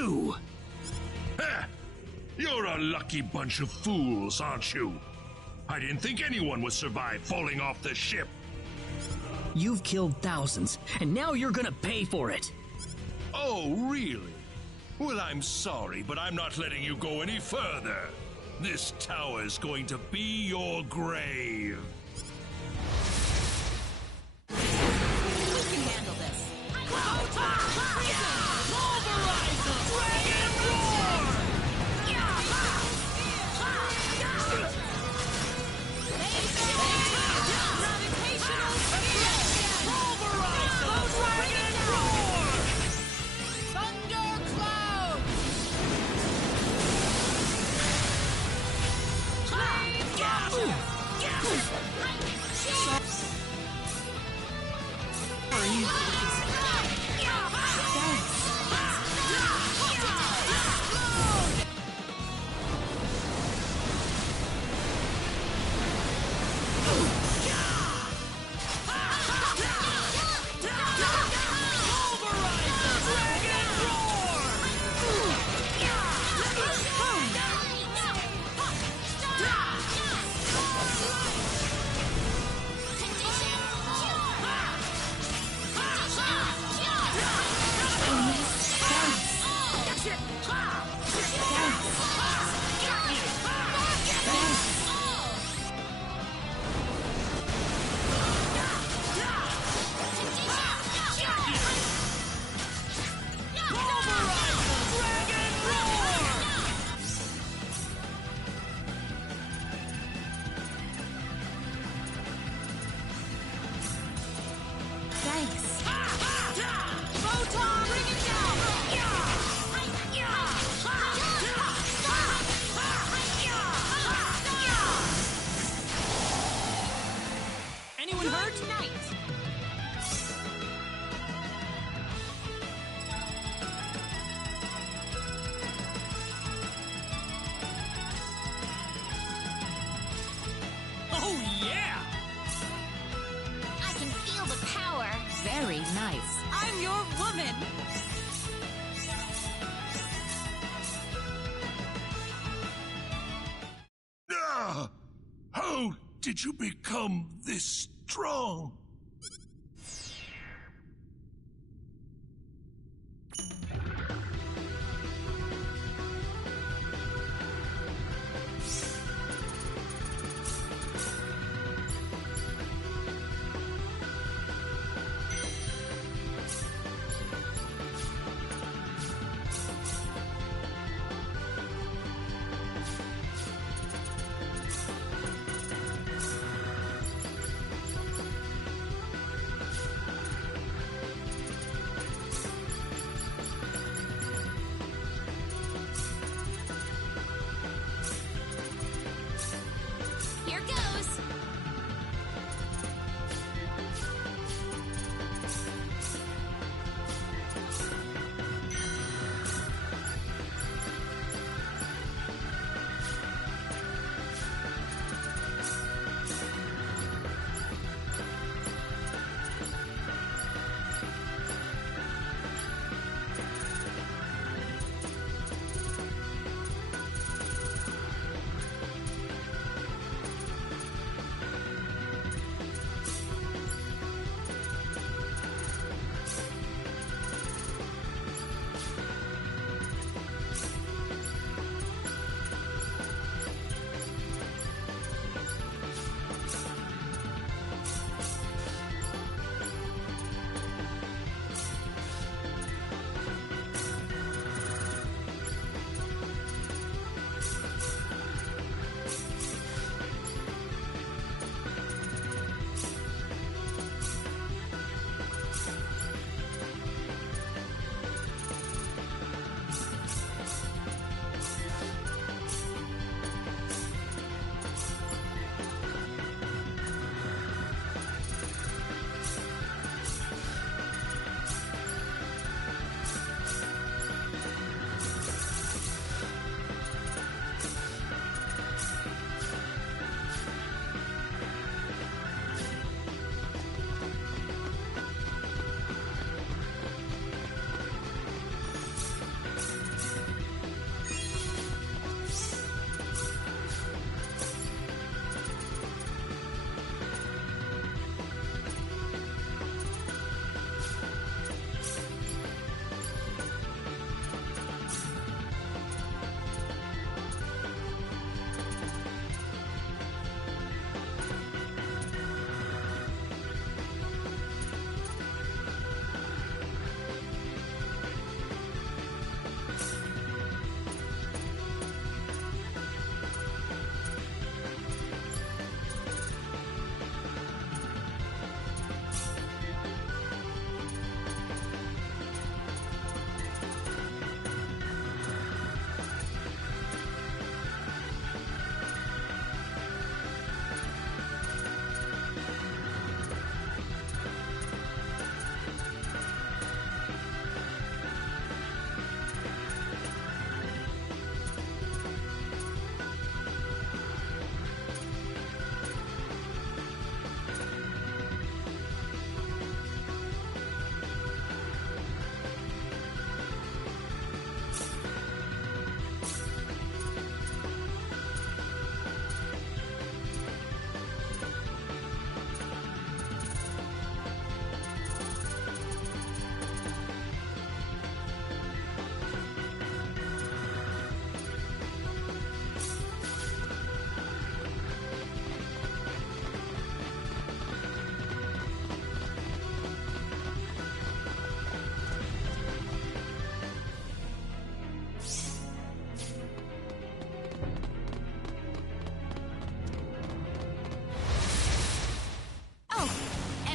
you! Ha! You're a lucky bunch of fools, aren't you? I didn't think anyone would survive falling off the ship. You've killed thousands, and now you're gonna pay for it! Oh, really? Well, I'm sorry, but I'm not letting you go any further. This tower's going to be your grave. Who can handle this? Dragon Roar! Gravitational Dragon Roar! Thunder Cloud! Anyone hurt? Oh, yeah! I can feel the power. Very nice. I'm your woman! Ah! How did you become this strong?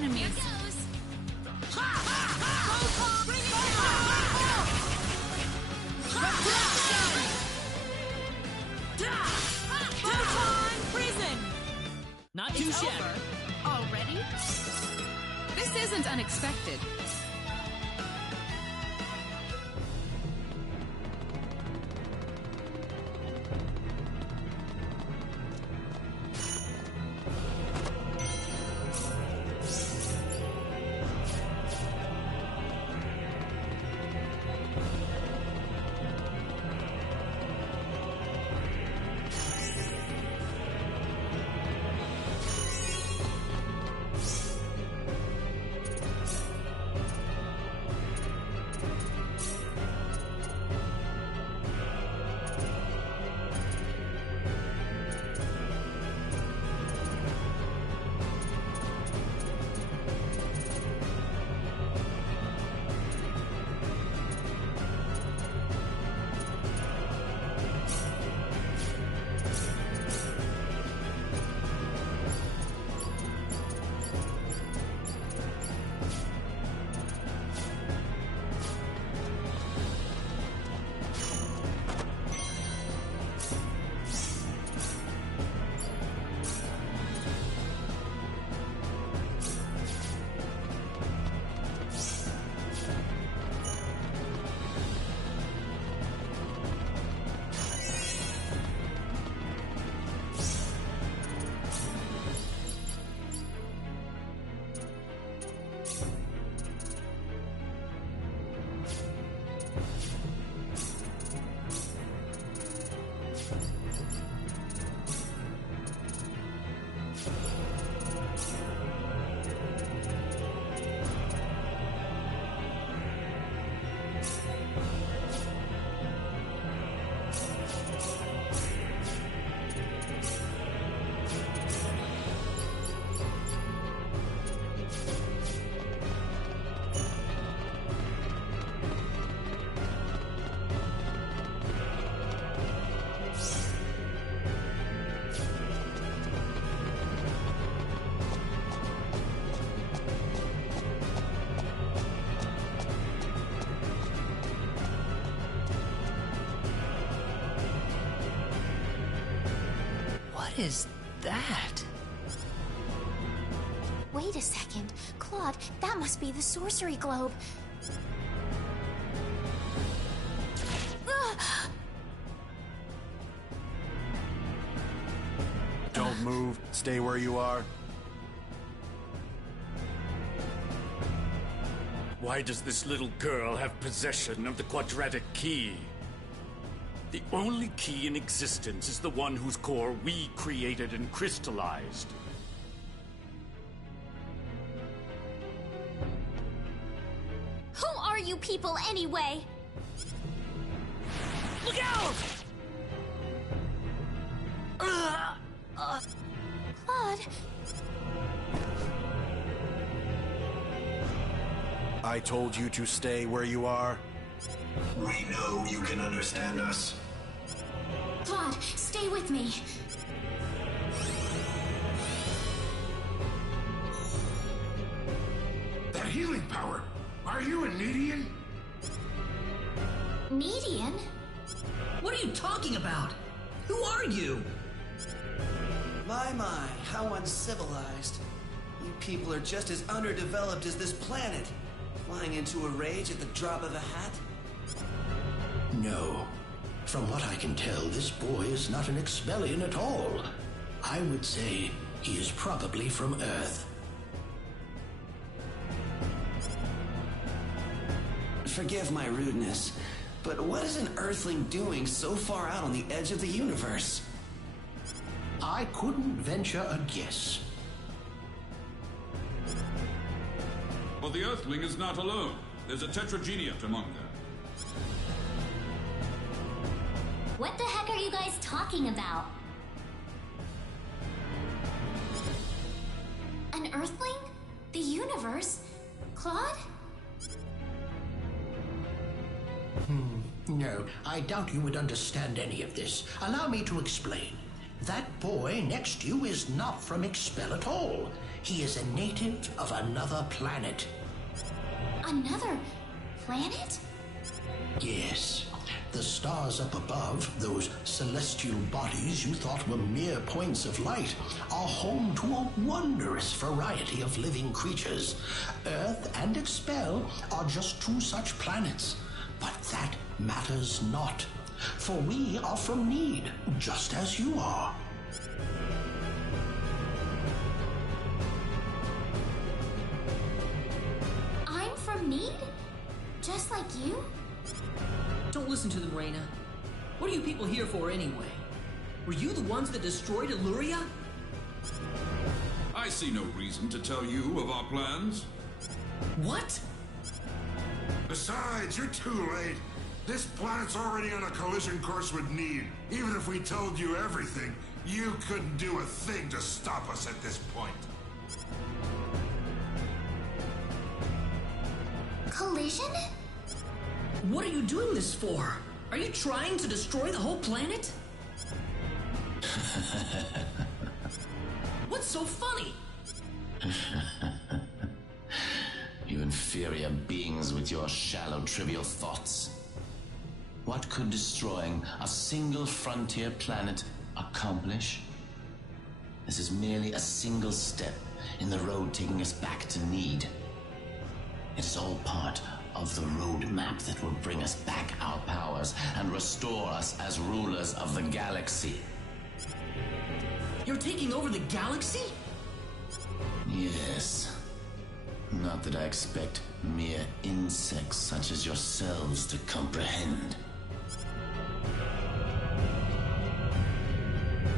enemies. Prison! Not too shabby. Already? This isn't unexpected. What is that? Wait a second. Claude, that must be the sorcery globe. Don't move. Stay where you are. Why does this little girl have possession of the quadratic key? The only key in existence is the one whose core we created and crystallized. Who are you people anyway? Look out! Claude, I told you to stay where you are. We know you can understand us. Claude, stay with me. That healing power! Are you a Nedian? Median? What are you talking about? Who are you? My, how uncivilized. You people are just as underdeveloped as this planet. Flying into a rage at the drop of a hat? No. From what I can tell, this boy is not an Expellion at all. I would say he is probably from Earth. Forgive my rudeness, but what is an Earthling doing so far out on the edge of the universe? I couldn't venture a guess. Well, the Earthling is not alone. There's a Tetrageniate among them. What the heck are you guys talking about? An Earthling? The universe? Claude? No, I doubt you would understand any of this. Allow me to explain. That boy next to you is not from Expel at all. He is a native of another planet. Another planet? Yes. The stars up above, those celestial bodies you thought were mere points of light, are home to a wondrous variety of living creatures. Earth and Expel are just two such planets. But that matters not. For we are from Need, just as you are. I'm from Need? Just like you? Don't listen to them, Reina. What are you people here for anyway? Were you the ones that destroyed Elluria? I see no reason to tell you of our plans. What? Besides, you're too late. This planet's already on a collision course with Need. Even if we told you everything, you couldn't do a thing to stop us at this point. Collision? What are you doing this for? Are you trying to destroy the whole planet? What's so funny? You inferior beings with your shallow, trivial thoughts. What could destroying a single frontier planet accomplish? This is merely a single step in the road taking us back to Need. It is all part of the roadmap that will bring us back our powers and restore us as rulers of the galaxy. You're taking over the galaxy? Yes. Not that I expect mere insects such as yourselves to comprehend.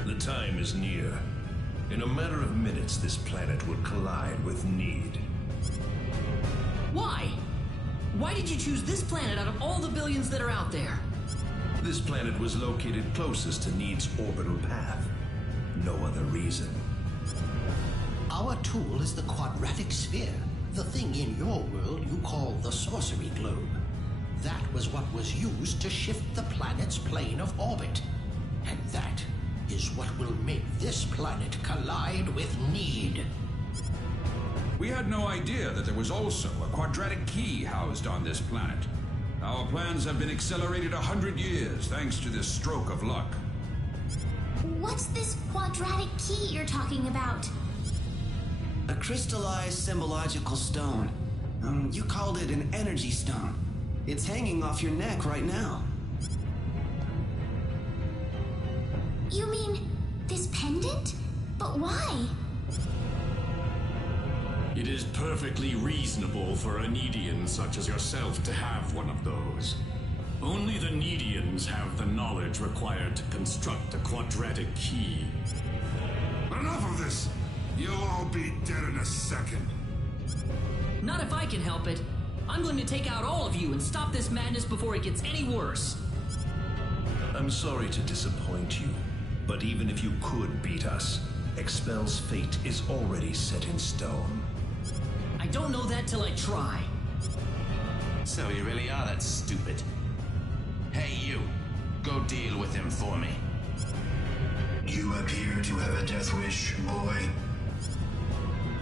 The time is near. In a matter of minutes, this planet will collide with Need. Why? Why did you choose this planet out of all the billions that are out there? This planet was located closest to Need's orbital path. No other reason. Our tool is the quadratic sphere, the thing in your world you call the sorcery globe. That was what was used to shift the planet's plane of orbit. And that is what will make this planet collide with Need. We had no idea that there was also a quadratic key housed on this planet. Our plans have been accelerated 100 years thanks to this stroke of luck. What's this quadratic key you're talking about? A crystallized symbological stone. You called it an energy stone. It's hanging off your neck right now. You mean this pendant? But why? It is perfectly reasonable for a Needian such as yourself to have one of those. Only the Needians have the knowledge required to construct a quadratic key. Enough of this! You'll all be dead in a second. Not if I can help it. I'm going to take out all of you and stop this madness before it gets any worse. I'm sorry to disappoint you, but even if you could beat us, Expel's fate is already set in stone. I don't know that till I try. So you really are that stupid. Hey, you. Go deal with him for me. You appear to have a death wish, boy.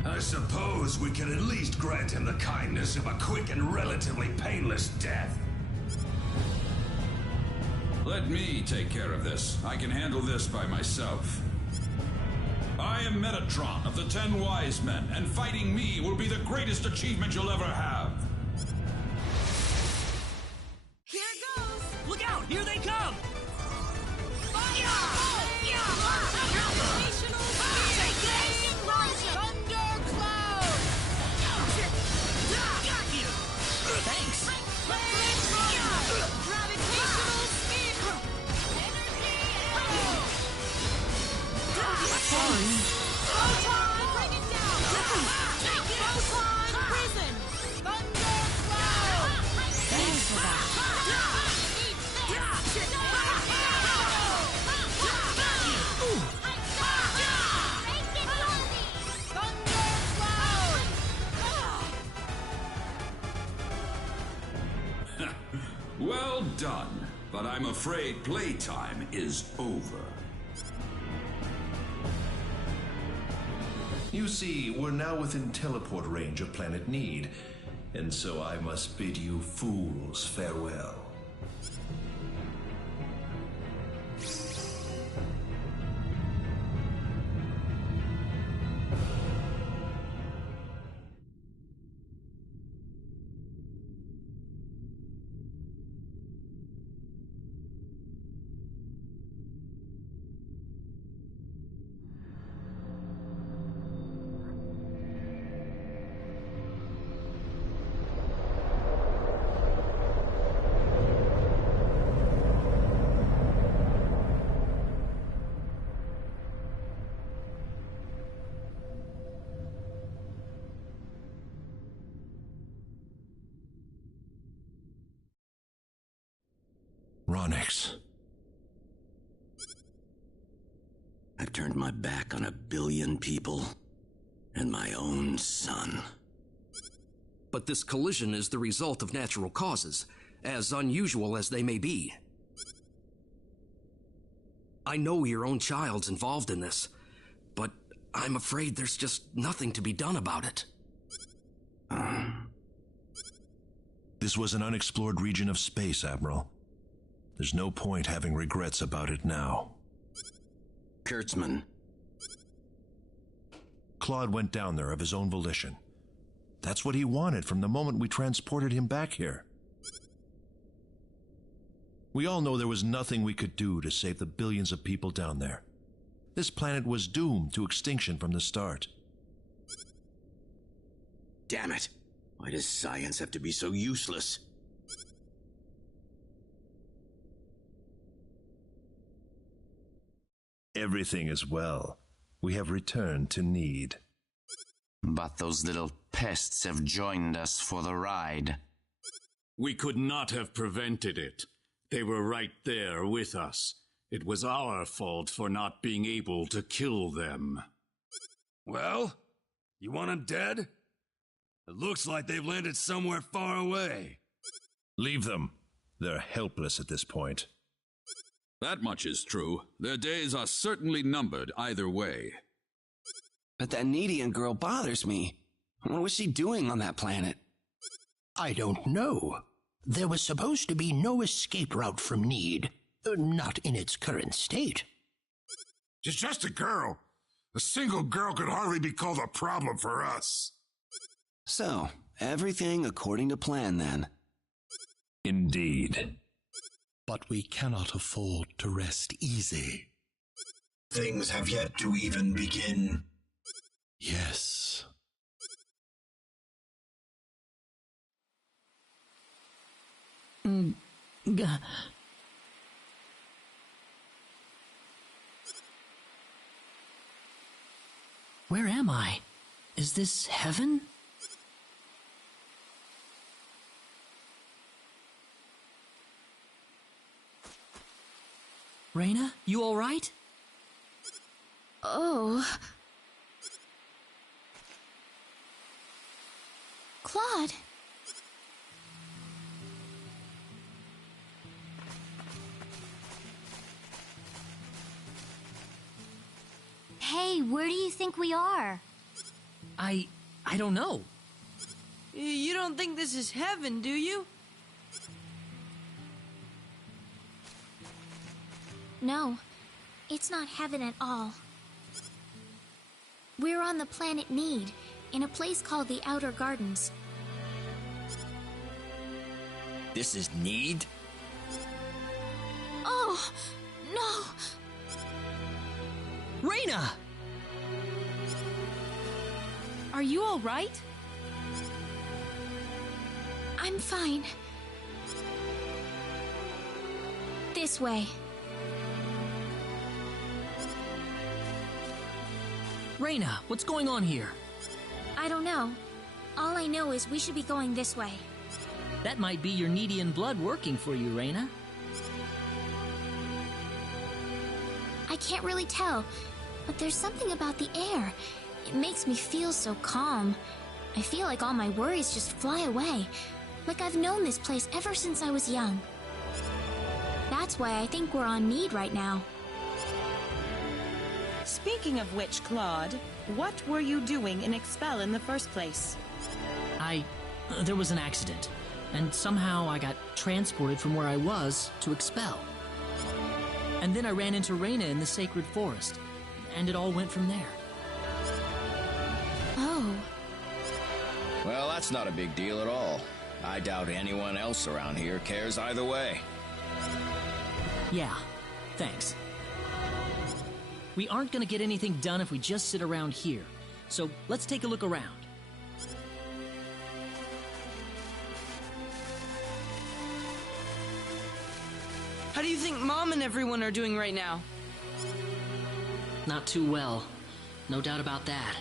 I suppose we can at least grant him the kindness of a quick and relatively painless death. Let me take care of this. I can handle this by myself. I am Metatron of the 10 Wise Men, and fighting me will be the greatest achievement you'll ever have. Here goes! Look out! Here they come! Thanks. Well done, but I'm afraid playtime is over. You see, we're now within teleport range of Planet Need, and so I must bid you fools farewell. Ronix. I've turned my back on 1 billion people and my own son. But this collision is the result of natural causes, as unusual as they may be. I know your own child's involved in this, but I'm afraid there's just nothing to be done about it. This was an unexplored region of space, Admiral. There's no point having regrets about it now. Kurtzman. Claude went down there of his own volition. That's what he wanted from the moment we transported him back here. We all know there was nothing we could do to save the billions of people down there. This planet was doomed to extinction from the start. Damn it! Why does science have to be so useless? Everything is well. We have returned to Need. But those little pests have joined us for the ride. We could not have prevented it. They were right there with us. It was our fault for not being able to kill them. Well, you want them dead? It looks like they've landed somewhere far away. Leave them. They're helpless at this point. That much is true. Their days are certainly numbered either way. But that Needian girl bothers me. What was she doing on that planet? I don't know. There was supposed to be no escape route from Need. Not in its current state. She's just a girl. A single girl could hardly be called a problem for us. So, everything according to plan then. Indeed. But we cannot afford to rest easy. Things have yet to even begin. Yes. Where am I? Is this heaven? Reyna, you all right? Oh. Claude. Hey, where do you think we are? I don't know. You don't think this is heaven, do you? No, it's not heaven at all. We're on the planet Need, in a place called the Outer Gardens. This is Need? Oh, no! Reyna! Are you all right? I'm fine. This way. Reyna, what's going on here? I don't know. All I know is we should be going this way. That might be your Needian blood working for you, Reyna. I can't really tell, but there's something about the air. It makes me feel so calm. I feel like all my worries just fly away, like I've known this place ever since I was young. That's why I think we're on Need right now. Speaking of which, Claude, What were you doing in Expel in the first place? There was an accident, and somehow I got transported from where I was to Expel. And then I ran into Reyna in the Sacred Forest, and it all went from there. Oh. Well, that's not a big deal at all. I doubt anyone else around here cares either way. Yeah, thanks. We aren't gonna get anything done if we just sit around here, so let's take a look around. How do you think Mom and everyone are doing right now? Not too well. No doubt about that.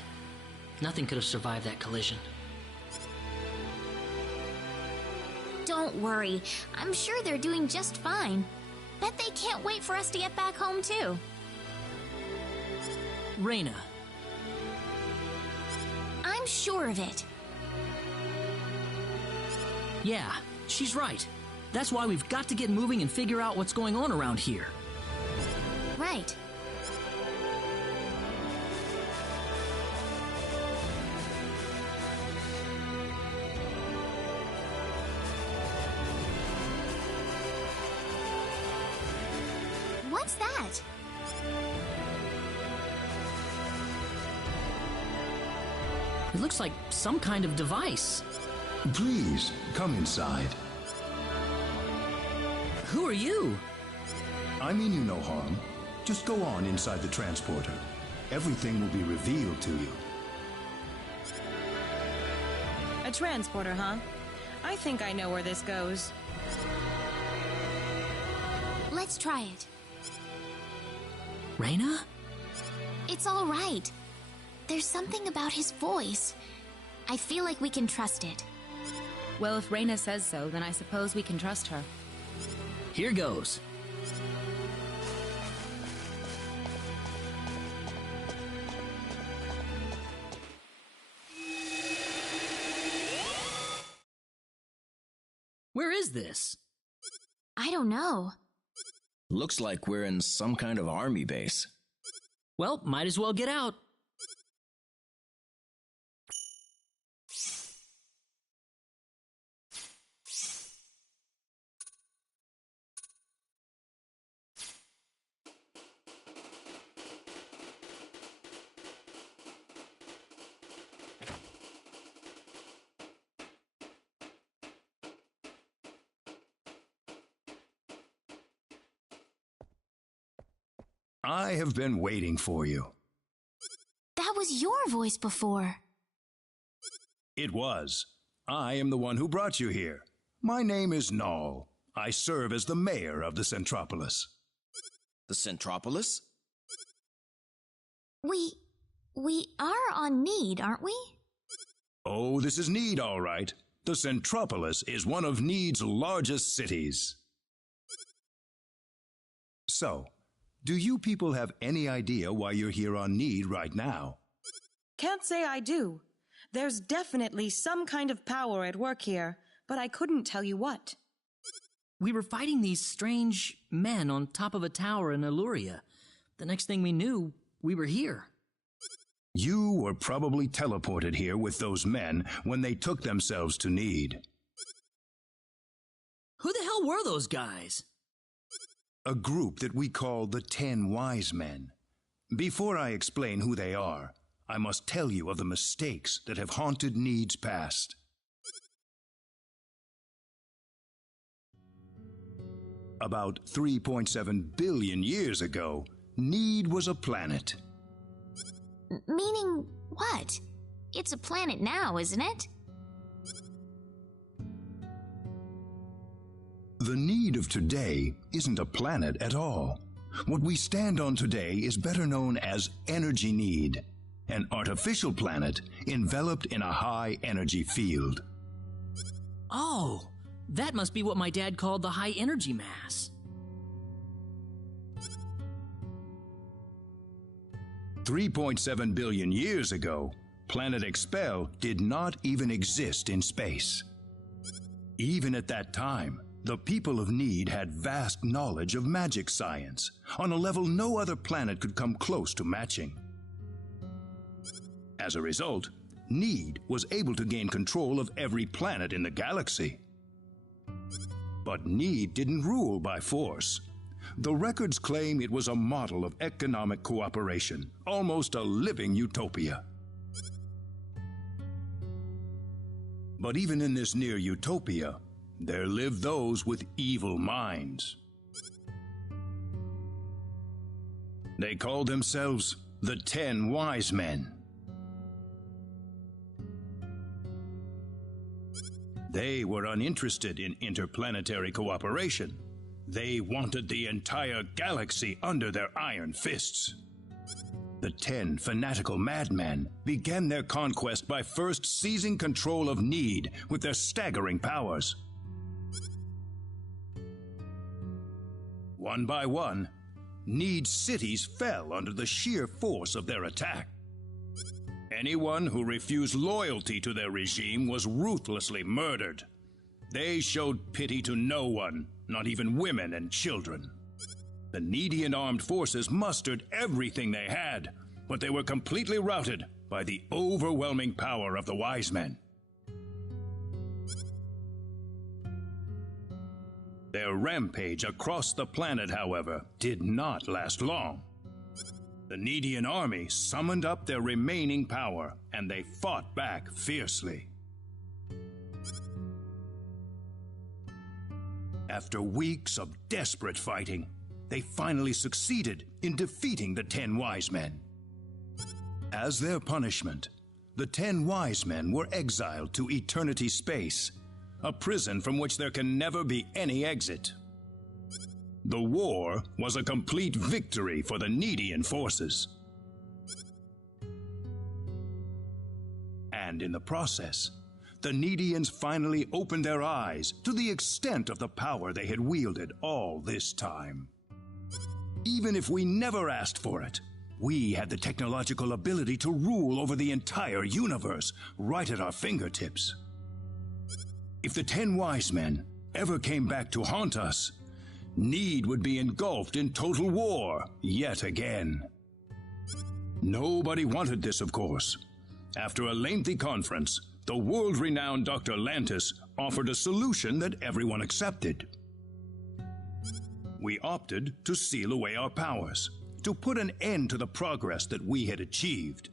Nothing could have survived that collision. Don't worry. I'm sure they're doing just fine. Bet they can't wait for us to get back home, too. Reyna. I'm sure of it. Yeah, she's right. That's why we've got to get moving and figure out what's going on around here. Right. What's that? It looks like some kind of device. Please, come inside. Who are you? I mean you no harm. Just go on inside the transporter. Everything will be revealed to you. A transporter, huh? I think I know where this goes. Let's try it. Reyna? It's all right. There's something about his voice. I feel like we can trust it. Well, if Reyna says so, then I suppose we can trust her. Here goes. Where is this? I don't know. Looks like we're in some kind of army base. Well, might as well get out. I have been waiting for you. That was your voice before. It was. I am the one who brought you here. My name is Null. I serve as the mayor of the Centropolis. The Centropolis? We are on Need, aren't we? Oh, this is Need, all right. The Centropolis is one of Need's largest cities. So, do you people have any idea why you're here on Need right now? Can't say I do. There's definitely some kind of power at work here, but I couldn't tell you what. We were fighting these strange men on top of a tower in Elluria. The next thing we knew, we were here. You were probably teleported here with those men when they took themselves to Need. Who the hell were those guys? A group that we call the 10 Wise Men. Before I explain who they are, I must tell you of the mistakes that have haunted Need's past. About 3.7 billion years ago, Need was a planet. Meaning what? It's a planet now, isn't it? The Need of today isn't a planet at all. What we stand on today is better known as Energy Need, an artificial planet enveloped in a high-energy field. Oh, that must be what my dad called the high-energy mass. 3.7 billion years ago, planet Expel did not even exist in space. Even at that time, the people of Need had vast knowledge of magic science, on a level no other planet could come close to matching. As a result, Need was able to gain control of every planet in the galaxy. But Need didn't rule by force. The records claim it was a model of economic cooperation, almost a living utopia. But even in this near utopia, there lived those with evil minds. They called themselves the 10 Wise Men. They were uninterested in interplanetary cooperation. They wanted the entire galaxy under their iron fists. The 10 fanatical madmen began their conquest by first seizing control of Need with their staggering powers. One by one, Need's cities fell under the sheer force of their attack. Anyone who refused loyalty to their regime was ruthlessly murdered. They showed pity to no one, not even women and children. The Needian armed forces mustered everything they had, but they were completely routed by the overwhelming power of the Wise Men. Their rampage across the planet, however, did not last long. The Needian army summoned up their remaining power, and they fought back fiercely. After weeks of desperate fighting, they finally succeeded in defeating the 10 Wise Men. As their punishment, the 10 Wise Men were exiled to eternity space, a prison from which there can never be any exit. The war was a complete victory for the Needian forces. And in the process, the Needians finally opened their eyes to the extent of the power they had wielded all this time. Even if we never asked for it, we had the technological ability to rule over the entire universe right at our fingertips. If the 10 Wise Men ever came back to haunt us, Need would be engulfed in total war yet again. Nobody wanted this, of course. After a lengthy conference, the world-renowned Dr. Lantis offered a solution that everyone accepted. We opted to seal away our powers, to put an end to the progress that we had achieved.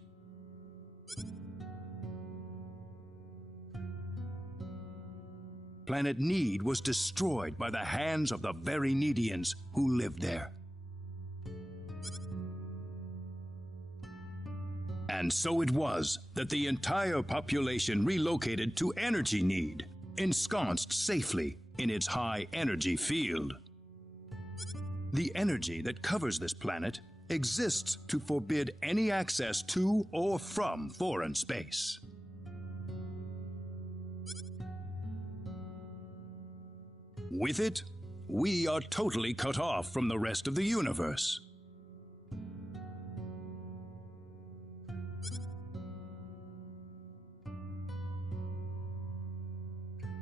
Planet Need was destroyed by the hands of the very Needians who lived there. And so it was that the entire population relocated to Energy Need, ensconced safely in its high energy field. The energy that covers this planet exists to forbid any access to or from foreign space. With it, we are totally cut off from the rest of the universe.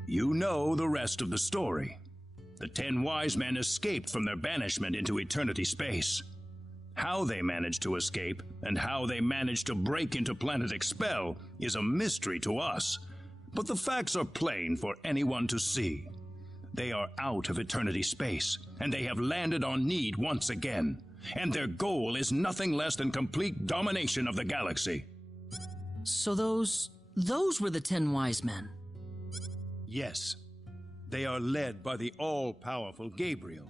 You know the rest of the story. The 10 Wise Men escaped from their banishment into eternity space. How they managed to escape and how they managed to break into Planet Expel is a mystery to us, but the facts are plain for anyone to see. They are out of eternity space, and they have landed on Need once again, and their goal is nothing less than complete domination of the galaxy. So those were the 10 Wise Men? Yes. They are led by the all-powerful Gabriel,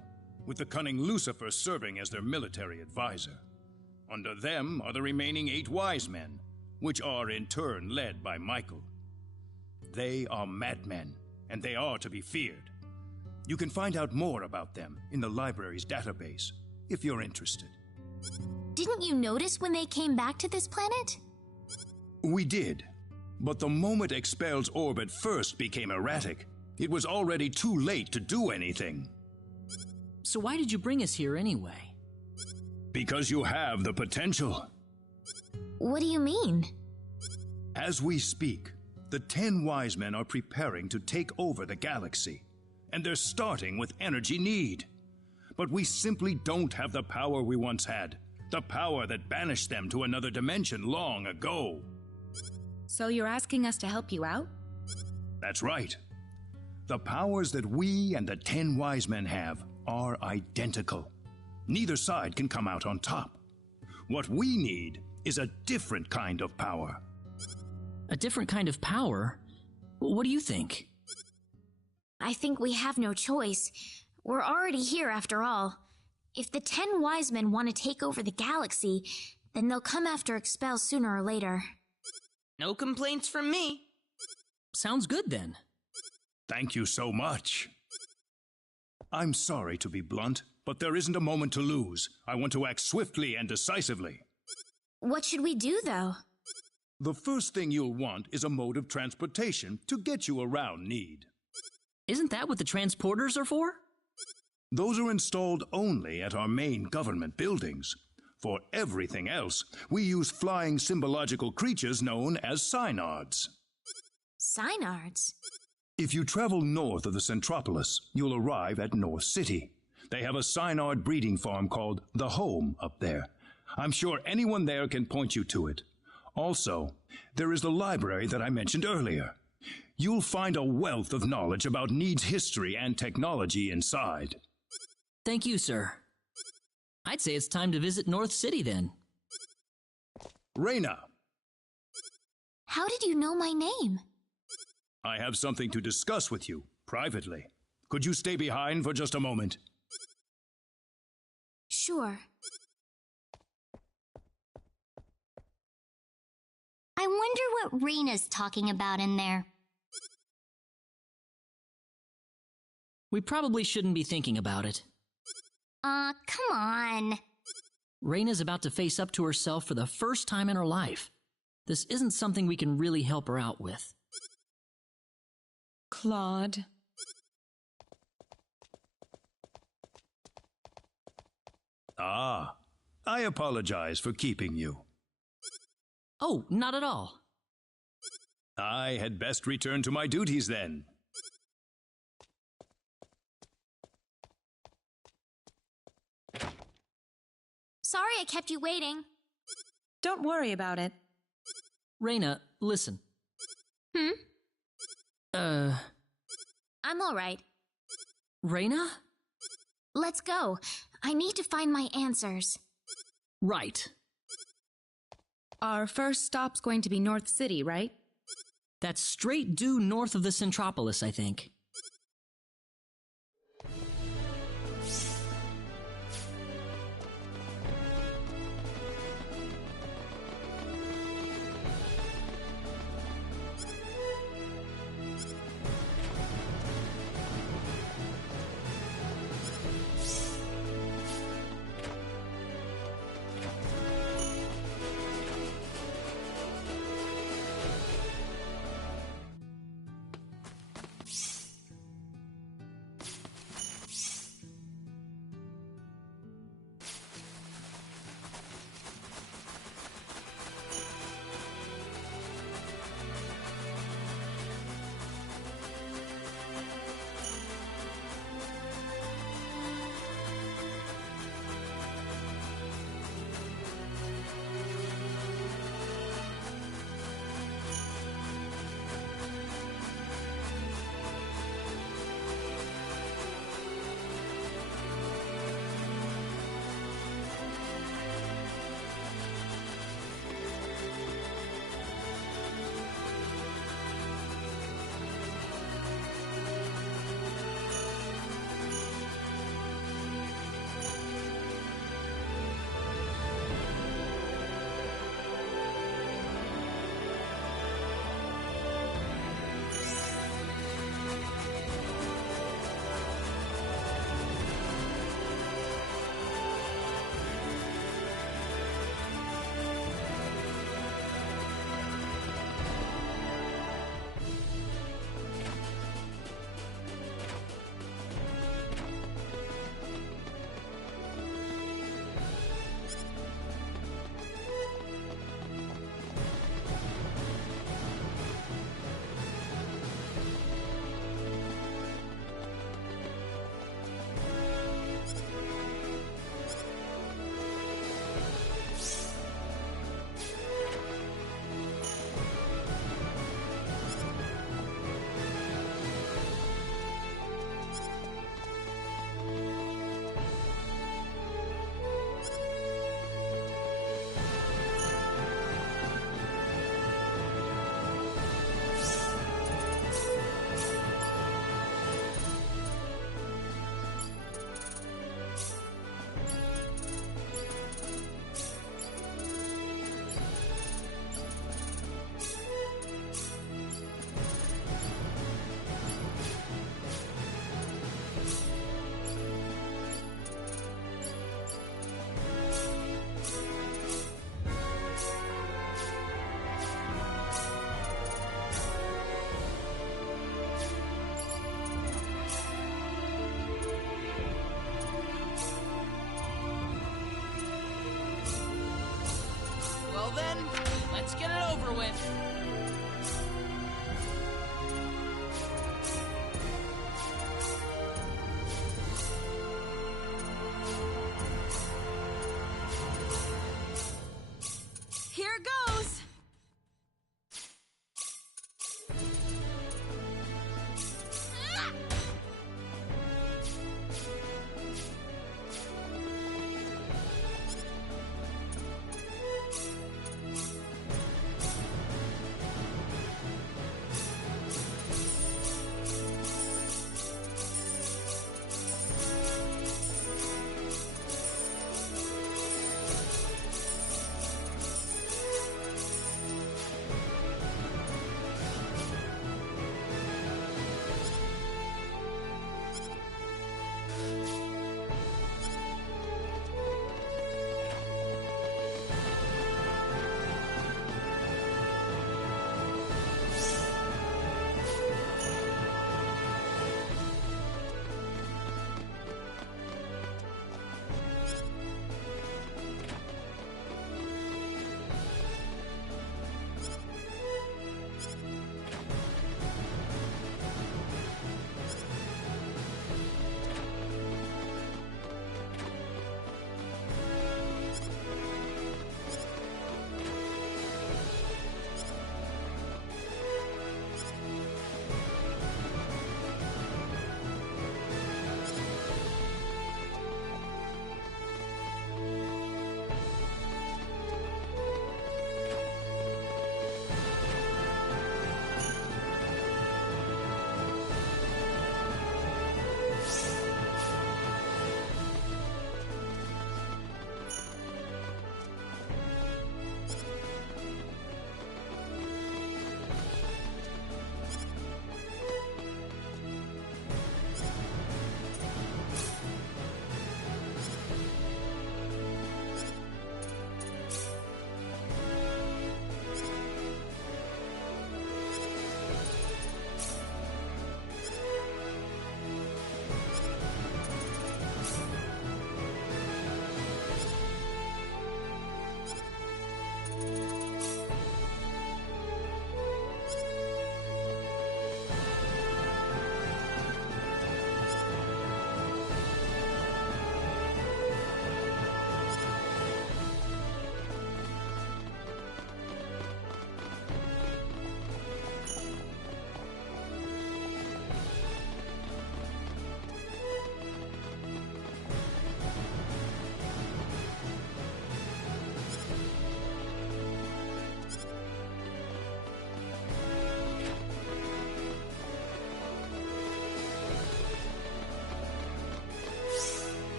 with the cunning Lucifer serving as their military advisor. Under them are the remaining 8 Wise Men, which are in turn led by Michael. They are madmen, and they are to be feared. You can find out more about them in the library's database, if you're interested. Didn't you notice when they came back to this planet? We did, but the moment Expel's orbit first became erratic, it was already too late to do anything. So why did you bring us here anyway? Because you have the potential. What do you mean? As we speak, the 10 Wise Men are preparing to take over the galaxy, and they're starting with Energy Need. But we simply don't have the power we once had, the power that banished them to another dimension long ago. So you're asking us to help you out? That's right. The powers that we and the 10 wise men have are identical. Neither side can come out on top. What we need is a different kind of power. A different kind of power? What do you think? I think we have no choice. We're already here after all. If the 10 wise men want to take over the galaxy, then they'll come after Expel sooner or later. No complaints from me. Sounds good then. Thank you so much. I'm sorry to be blunt, but there isn't a moment to lose. I want to act swiftly and decisively. What should we do, though? The first thing you'll want is a mode of transportation to get you around Need. Isn't that what the transporters are for? Those are installed only at our main government buildings. For everything else, we use flying symbological creatures known as synards. Synards? If you travel north of the Centropolis, you'll arrive at North City. They have a synard breeding farm called The Home up there. I'm sure anyone there can point you to it. Also, there is the library that I mentioned earlier. You'll find a wealth of knowledge about Need's history and technology inside. Thank you, sir. I'd say it's time to visit North City then. Reyna! How did you know my name? I have something to discuss with you, privately. Could you stay behind for just a moment? Sure. I wonder what Reyna's talking about in there. We probably shouldn't be thinking about it. Come on. Reyna's about to face up to herself for the first time in her life. This isn't something we can really help her out with. Claude. Ah, I apologize for keeping you. Oh, not at all. I had best return to my duties then. Sorry I kept you waiting. Don't worry about it. Reyna, listen. I'm all right. Reyna? Let's go. I need to find my answers. Right. Our first stop's going to be North City, right? That's straight due north of the Centropolis, I think.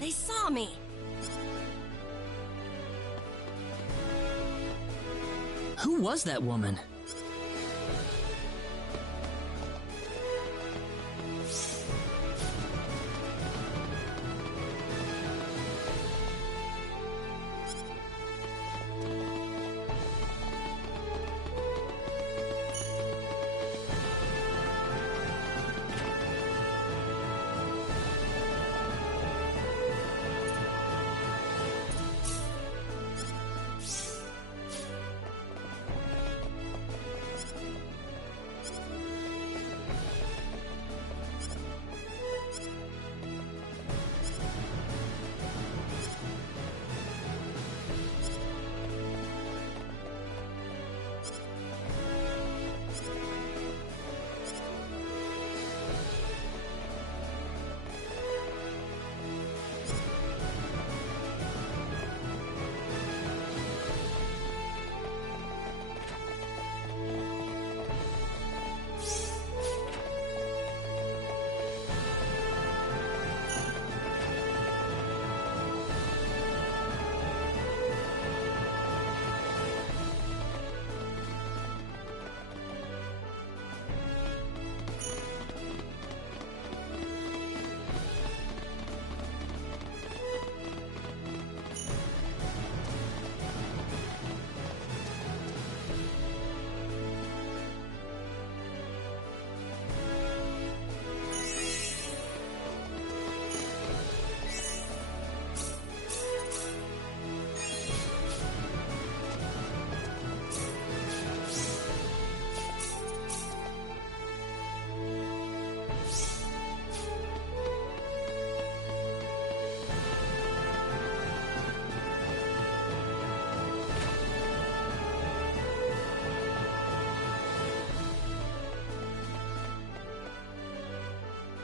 They saw me. Who was that woman?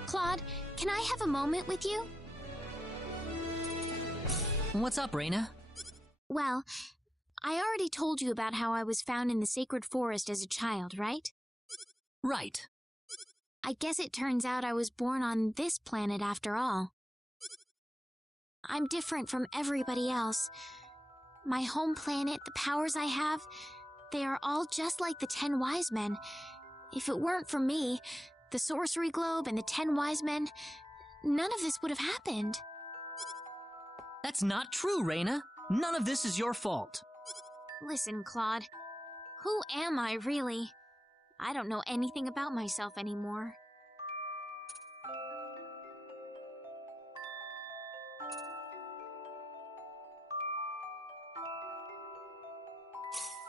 Claude, can I have a moment with you? What's up, Reina? Well, I already told you about how I was found in the sacred forest as a child, right? Right. I guess it turns out I was born on this planet after all. I'm different from everybody else. My home planet, the powers I have, they are all just like the 10 wise men. If it weren't for me, the sorcery globe and the 10 wise men, none of this would have happened. That's not true, Reina. None of this is your fault. Listen, Claude. Who am I, really? I don't know anything about myself anymore.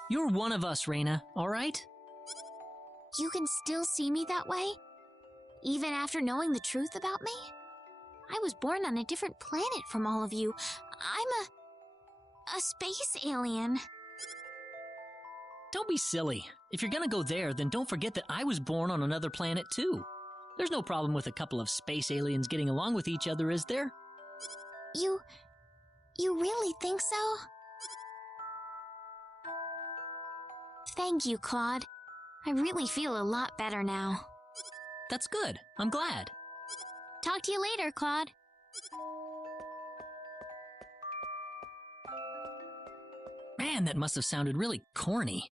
You're one of us, Reina, all right? You can still see me that way? Even after knowing the truth about me? I was born on a different planet from all of you. I'm a space alien. Don't be silly. If you're gonna go there, then don't forget that I was born on another planet too. There's no problem with a couple of space aliens getting along with each other, is there? You really think so? Thank you, Claude. I really feel a lot better now. That's good. I'm glad. Talk to you later, Claude. Man, that must have sounded really corny.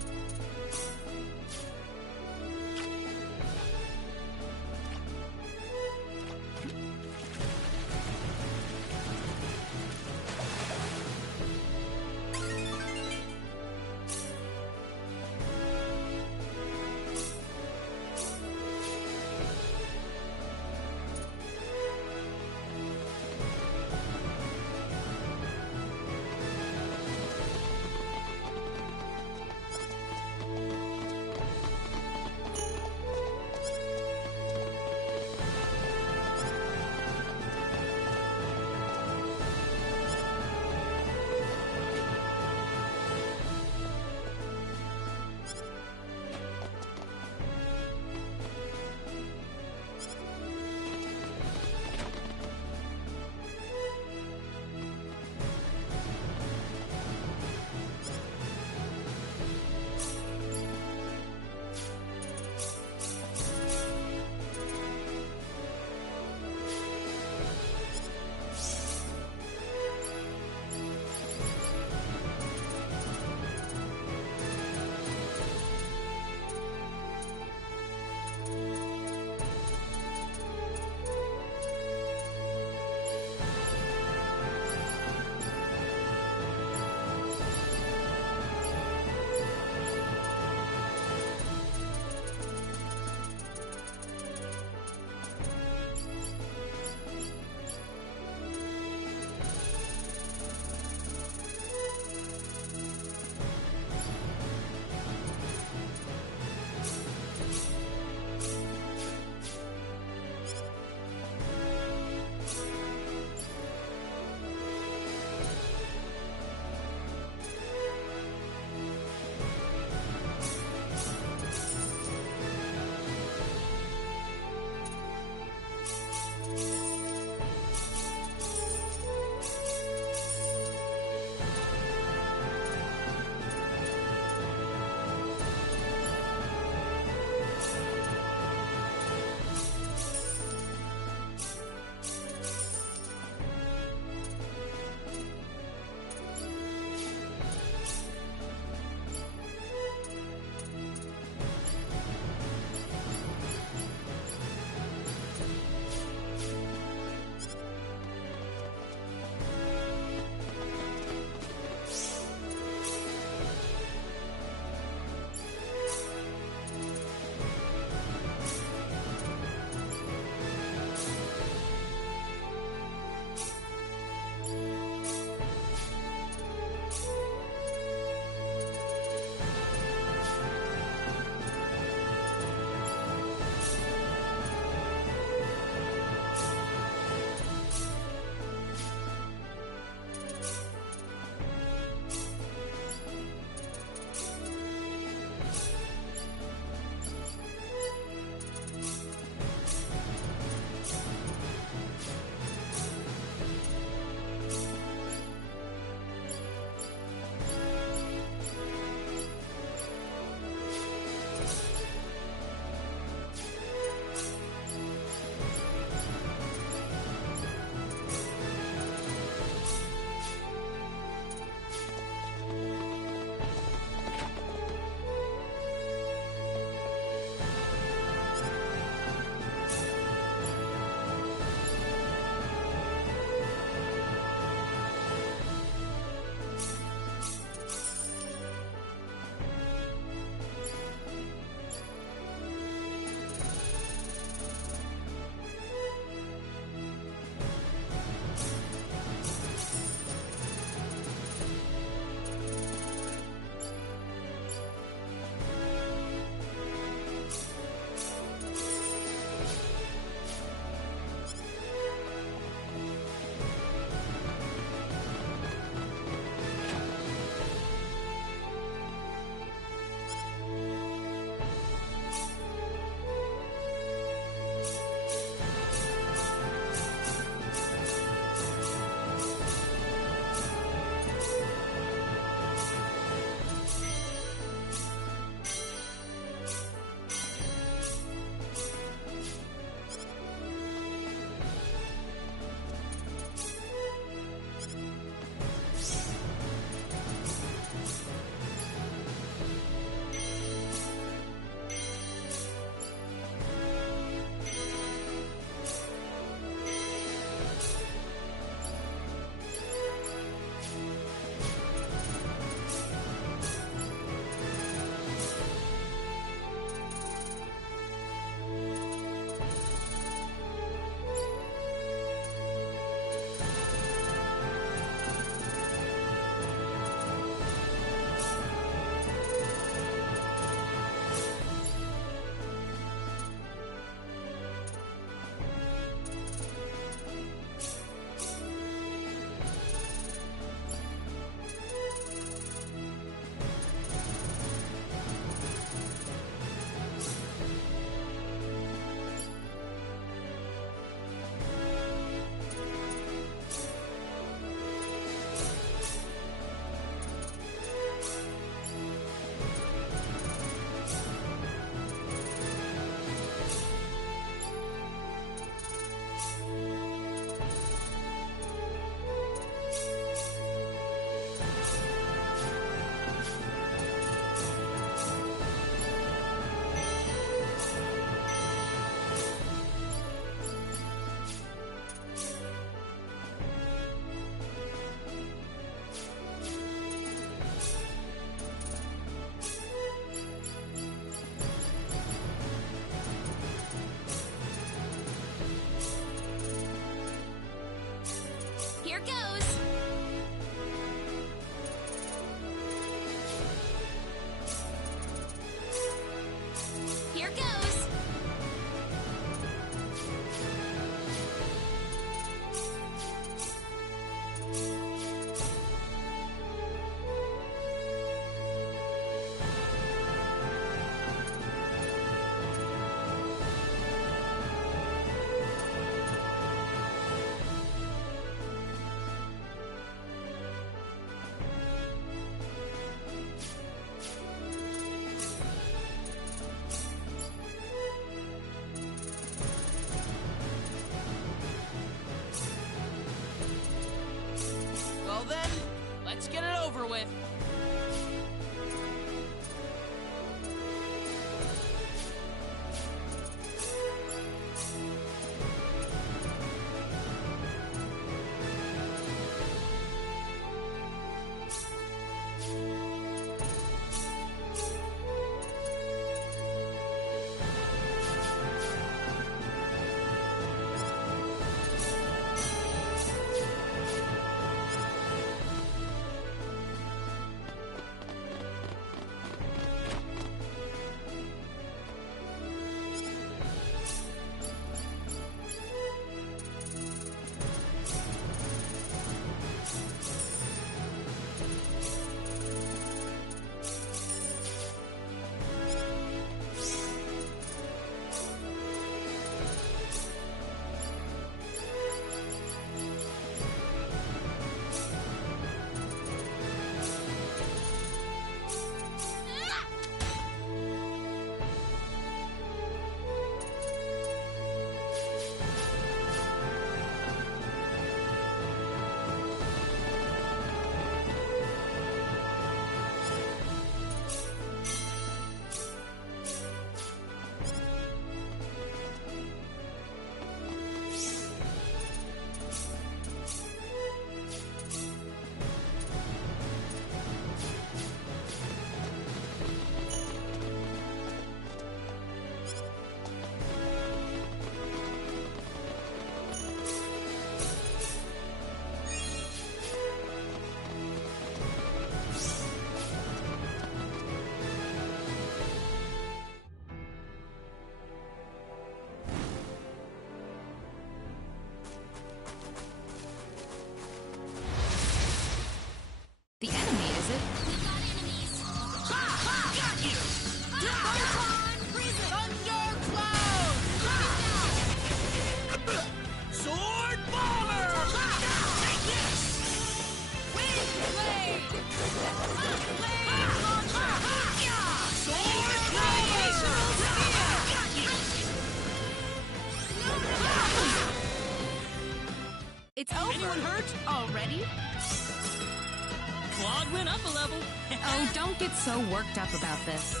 Oh, don't get so worked up about this.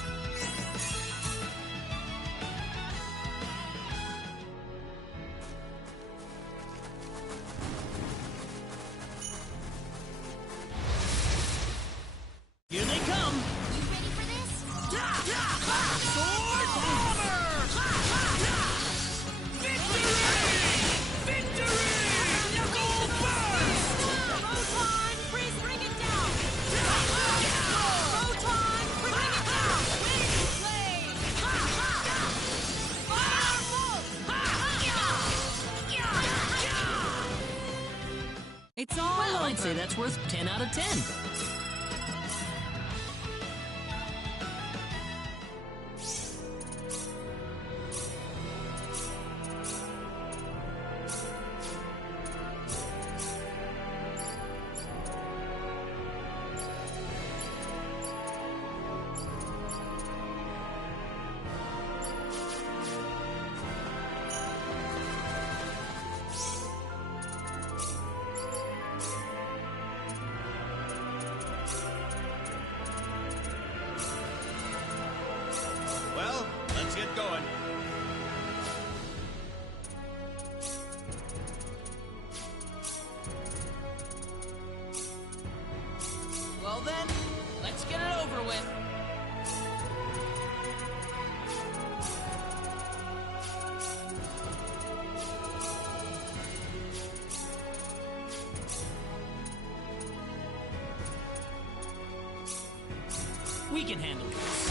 Here they come! You ready for this? Sword Bomber! Victory! Knuckle Burst! Photon, freeze, bring it down! Photon, bring it down! Wind blade! Firebolt! It's all Well, over. I'd say that's worth 10 out of 10. Well, let's get going. Well then, let's get it over with. We can handle this.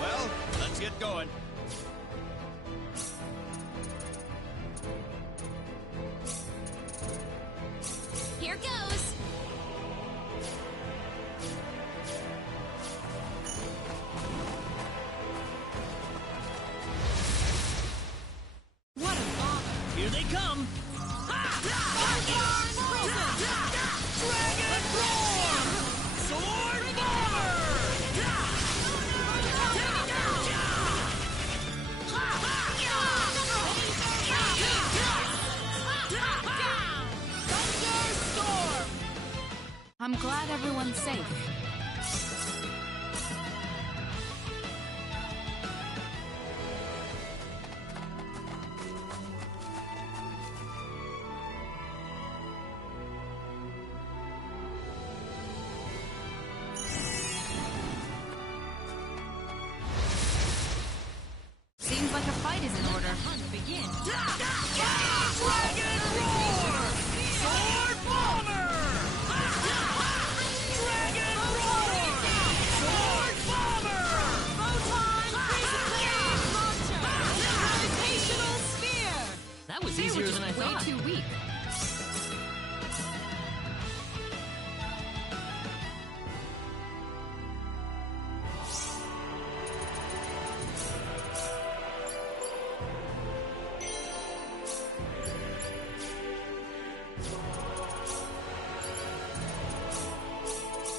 Well, let's get going. Here goes. What a bother! Here they come! Dragon Roar! Sword Thunderstorm! I'm glad everyone's safe. Seems like a fight is in order. Hunt begin! Dragon Roar! Sword Bomber! Dragon Roar! Sword Bomber! Photon, freeze, blade, launcher! Gravitational sphere! That was They easier were than I just way thought. too weak.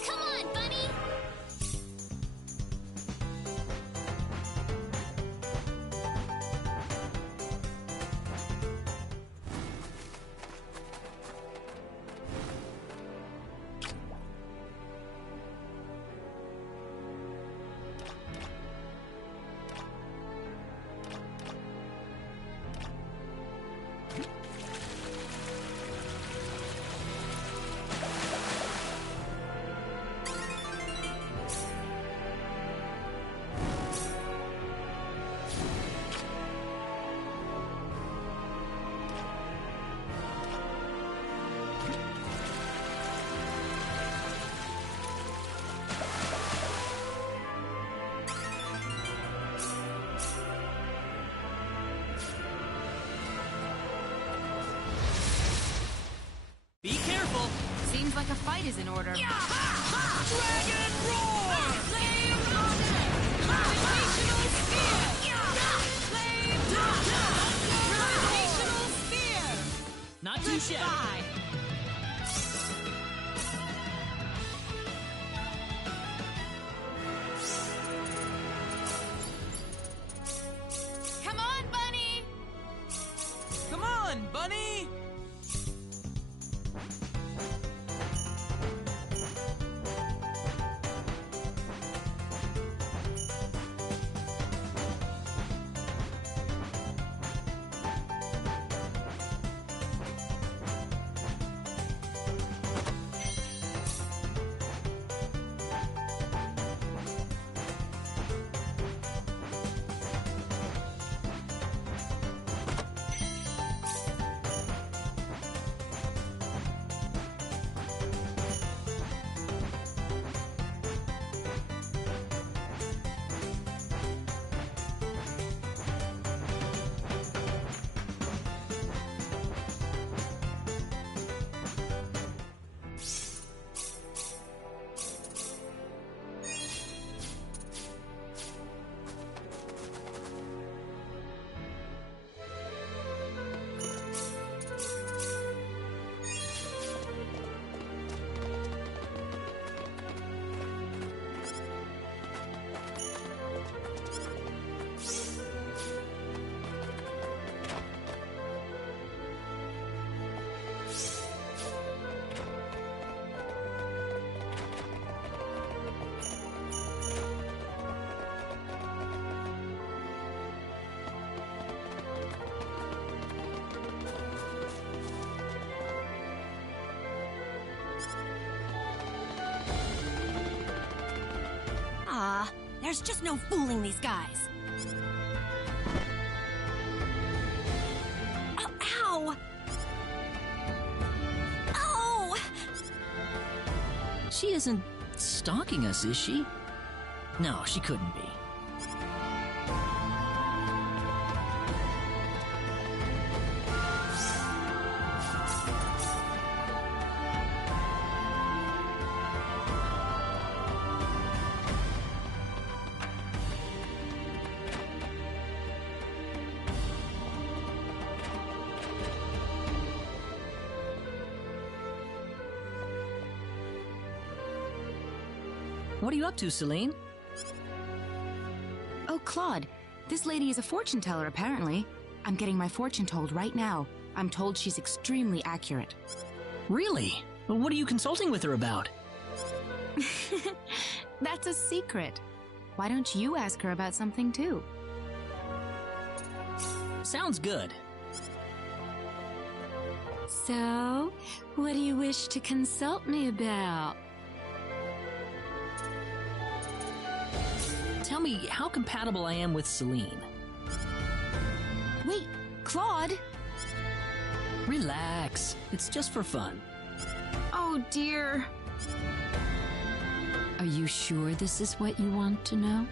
Come on, bunny. Be careful! Seems like a fight is in order. Dragon Roar! Flame launcher! Gravitational sphere! Flame launcher! Gravitational sphere! Not too shabby. Goodbye! Come on, Bunny! on, bunny! There's just no fooling these guys. Oh, ow! Oh! She isn't stalking us, is she? No, she couldn't be. What are you up to, Celine? Oh, Claude, this lady is a fortune teller, apparently. I'm getting my fortune told right now. I'm told she's extremely accurate. Really? Well, what are you consulting with her about? That's a secret. Why don't you ask her about something, too? Sounds good. So, what do you wish to consult me about? Tell me how compatible I am with Celine. Wait, Claude? Relax. It's just for fun. Oh, dear. Are you sure this is what you want to know?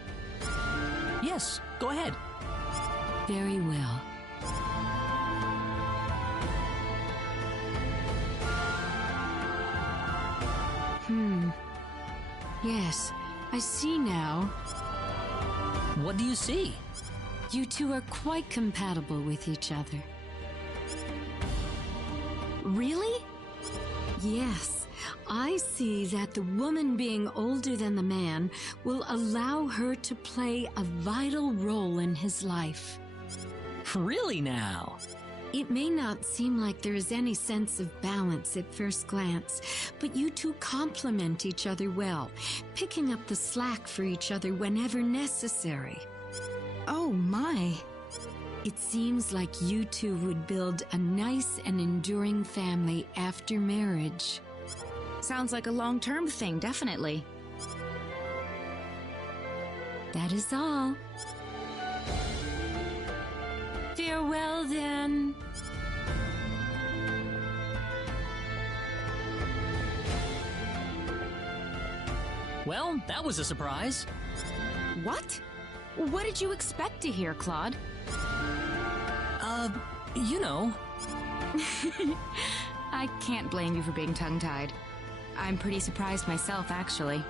Yes, go ahead. Very well. Yes, I see now. What do you see? You two are quite compatible with each other. Really? Yes, I see that the woman being older than the man will allow her to play a vital role in his life. Really now? It may not seem like there is any sense of balance at first glance, but you two complement each other well, picking up the slack for each other whenever necessary. Oh my! It seems like you two would build a nice and enduring family after marriage. Sounds like a long-term thing, definitely. That is all. Farewell, then. Well, that was a surprise. What? What did you expect to hear, Claude? You know. I can't blame you for being tongue-tied. I'm pretty surprised myself, actually.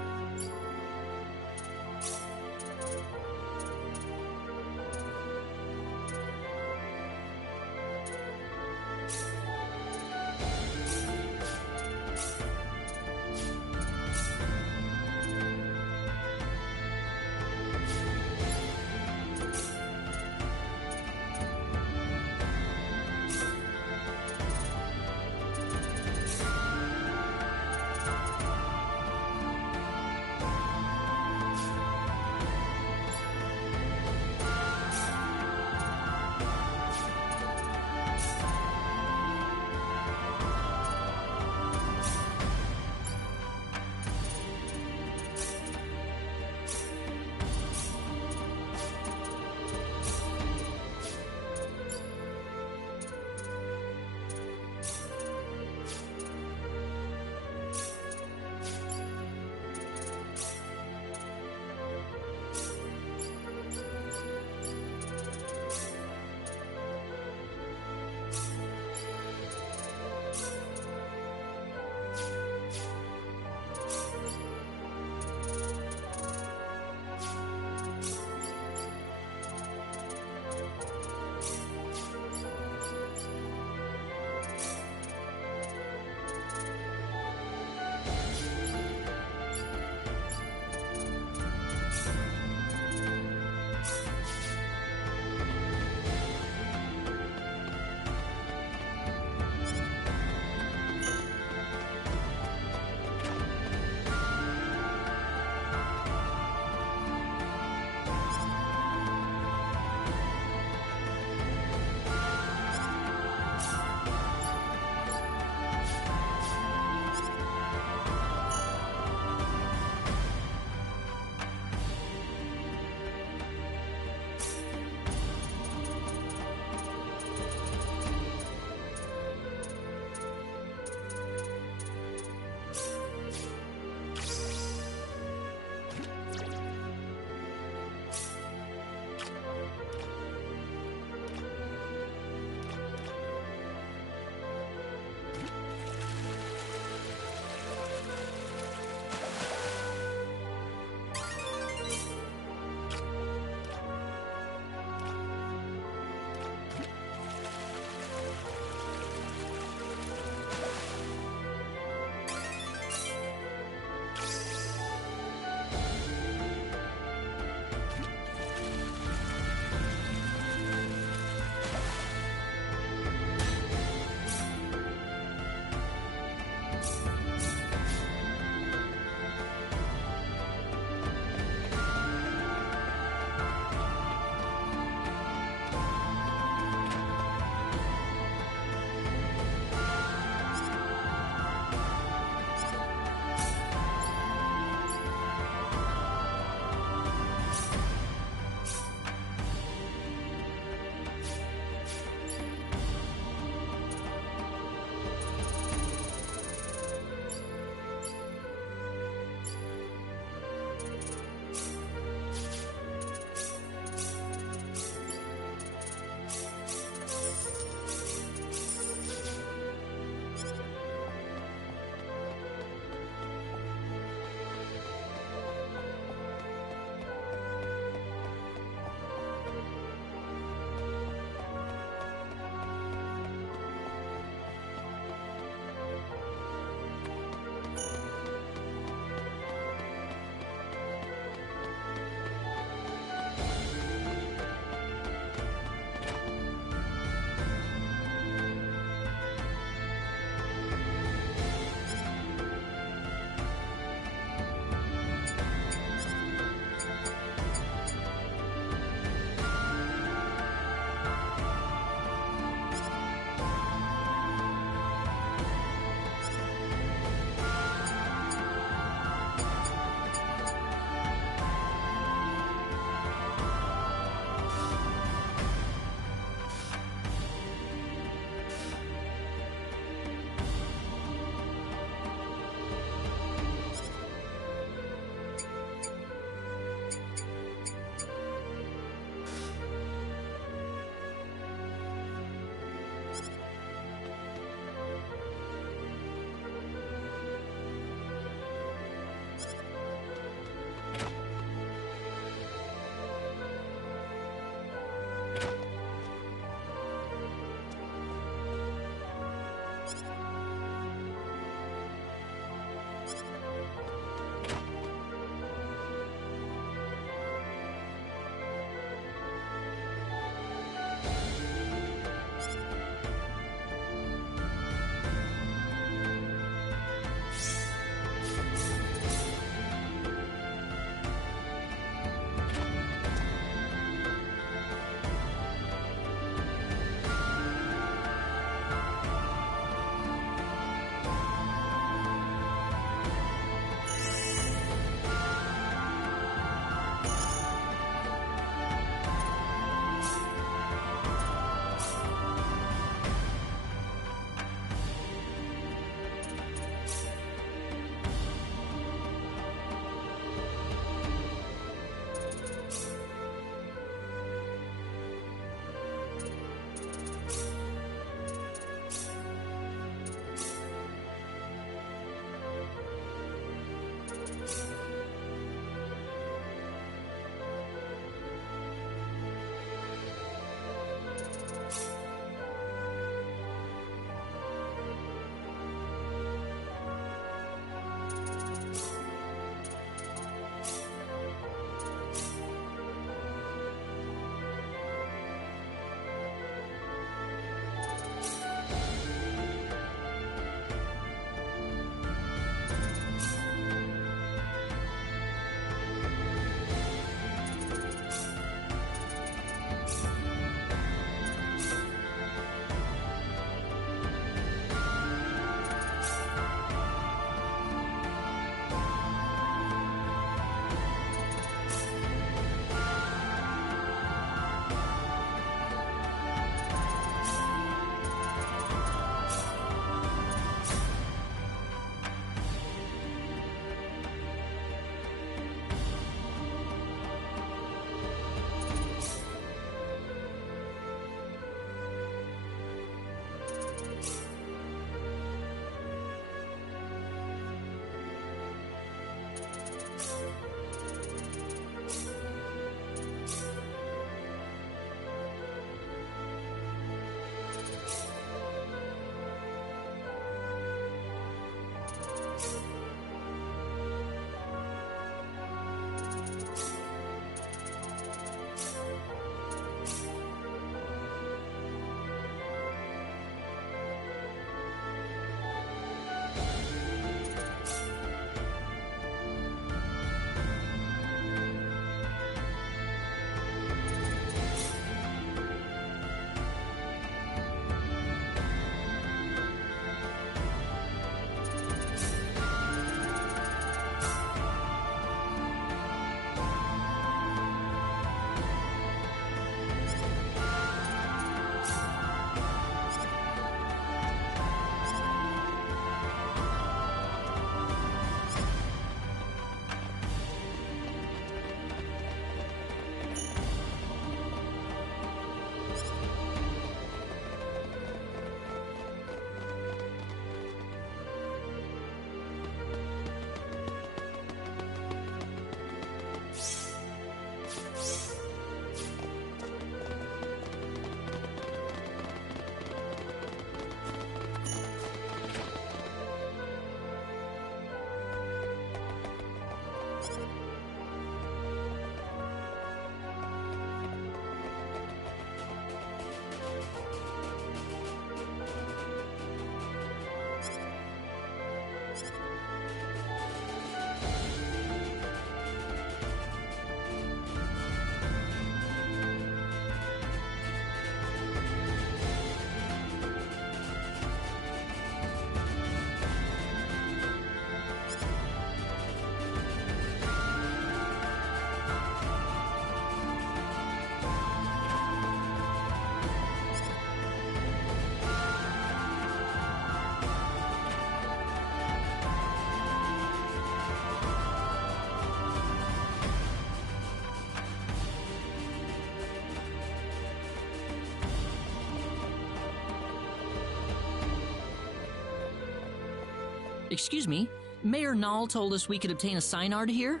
Excuse me, Mayor Nall told us we could obtain a Synard here?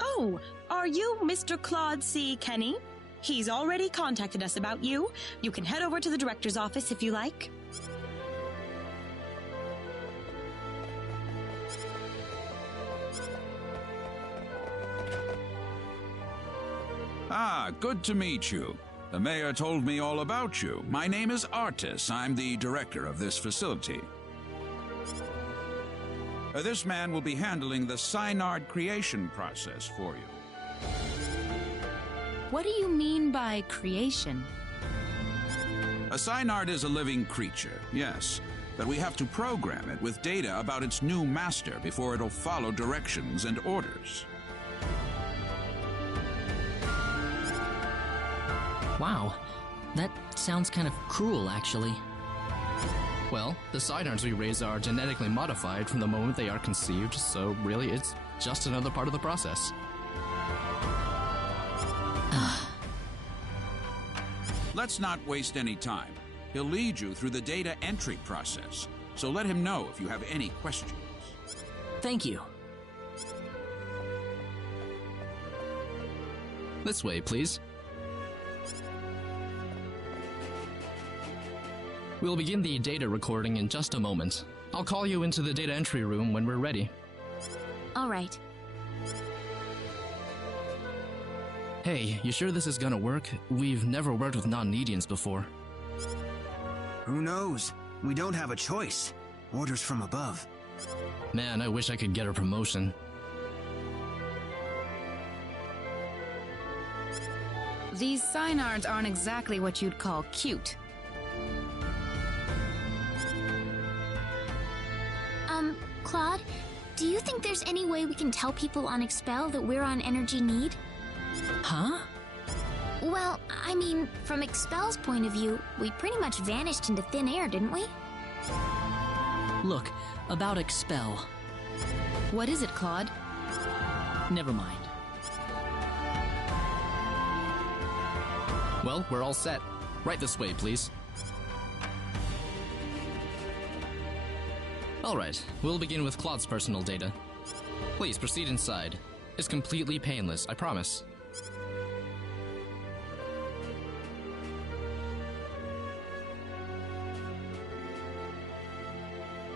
Oh, are you Mr. Claude C. Kenny? He's already contacted us about you. You can head over to the director's office if you like. Ah, good to meet you. The mayor told me all about you. My name is Artis. I'm the director of this facility. This man will be handling the Synard creation process for you. What do you mean by creation? A Synard is a living creature, yes, but we have to program it with data about its new master before it'll follow directions and orders. Wow, that sounds kind of cruel, actually. Well, the Synards we raise are genetically modified from the moment they are conceived, so really it's just another part of the process. Let's not waste any time. He'll lead you through the data entry process, so let him know if you have any questions. Thank you. This way, please. We'll begin the data recording in just a moment. I'll call you into the data entry room when we're ready. All right. Hey, you sure this is gonna work? We've never worked with non-Nedians before. Who knows? We don't have a choice. Orders from above. Man, I wish I could get a promotion. These Synards aren't exactly what you'd call cute. Claude, do you think there's any way we can tell people on Expel that we're on energy need? Huh? Well, I mean, from Expel's point of view, we pretty much vanished into thin air, didn't we? Look, about Expel. What is it, Claude? Never mind. Well, we're all set. Right this way, please. Alright, we'll begin with Claude's personal data. Please proceed inside. It's completely painless, I promise.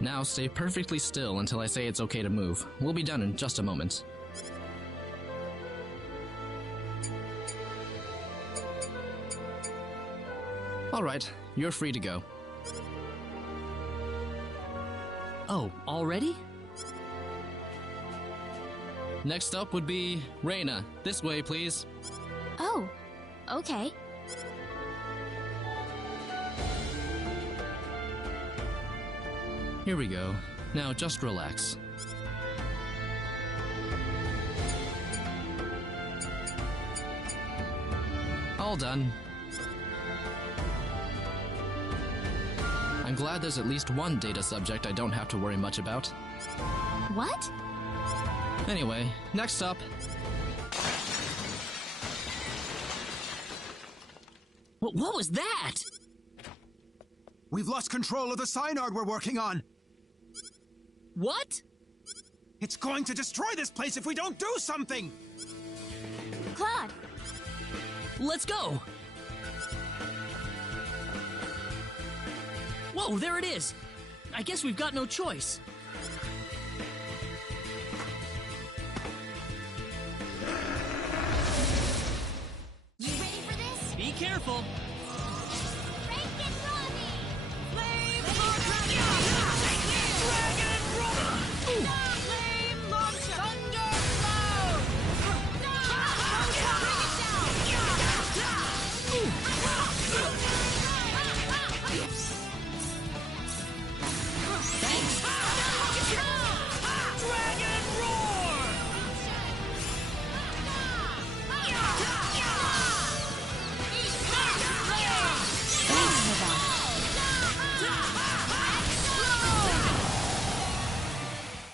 Now stay perfectly still until I say it's okay to move. We'll be done in just a moment. Alright, you're free to go. Oh, already? Next up would be Reyna. This way, please. Oh, okay. Here we go. Now just relax. All done. I'm glad there's at least one data subject I don't have to worry much about. What? Anyway, next up... What was that? We've lost control of the Synard we're working on! What? It's going to destroy this place if we don't do something! Claude! Let's go! Whoa, there it is! I guess we've got no choice. You ready for this? Be careful!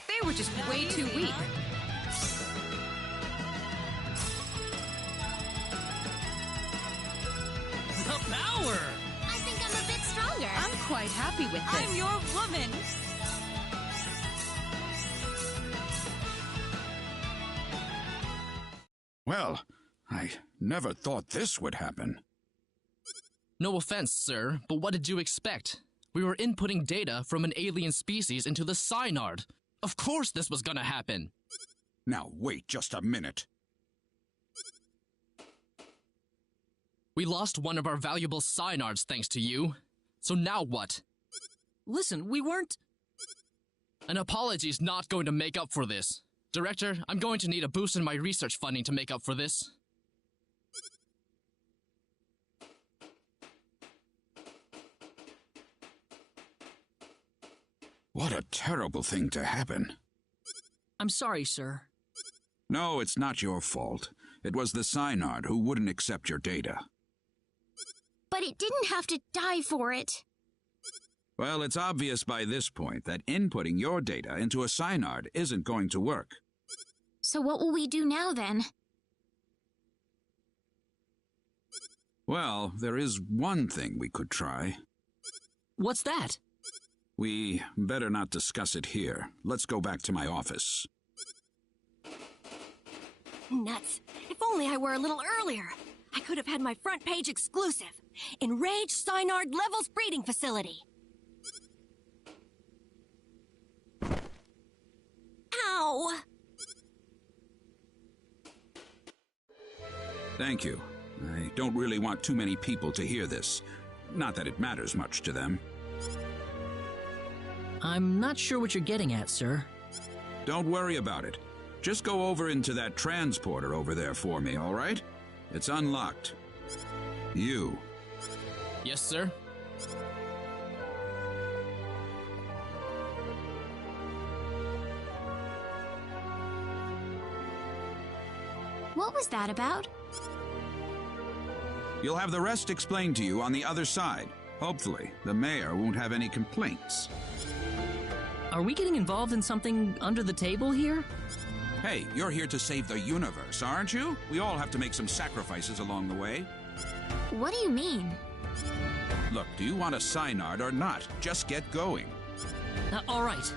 They were just way too weak. The power! I think I'm a bit stronger. I'm quite happy with this. I'm your woman. Well, I never thought this would happen. No offense, sir, but what did you expect? We were inputting data from an alien species into the Synard. Of course this was gonna happen. Now wait just a minute. We lost one of our valuable Synards thanks to you. So now what? Listen, we weren't... An apology's not going to make up for this. Director, I'm going to need a boost in my research funding to make up for this. What a terrible thing to happen. I'm sorry, sir. No, it's not your fault. It was the Synard who wouldn't accept your data. But it didn't have to die for it. Well, it's obvious by this point that inputting your data into a Synard isn't going to work. So what will we do now, then? Well, there is one thing we could try. What's that? We better not discuss it here. Let's go back to my office. Nuts. If only I were a little earlier. I could have had my front page exclusive. Enraged Synard Levels Breeding Facility. Ow! Thank you. I don't really want too many people to hear this. Not that it matters much to them. I'm not sure what you're getting at, sir. Don't worry about it. Just go over into that transporter over there for me, all right? It's unlocked. You. Yes, sir. What was that about? You'll have the rest explained to you on the other side. Hopefully, the mayor won't have any complaints. Are we getting involved in something under the table here? Hey, you're here to save the universe, aren't you? We all have to make some sacrifices along the way. What do you mean? Look, do you want a Synard or not? Just get going. All right.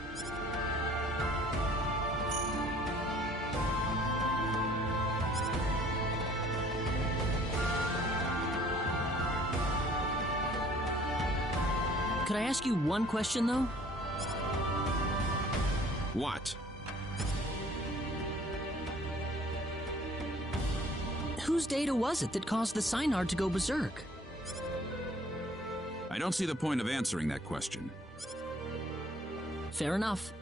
Could I ask you one question, though? What? Whose data was it that caused the Synard to go berserk? I don't see the point of answering that question. Fair enough.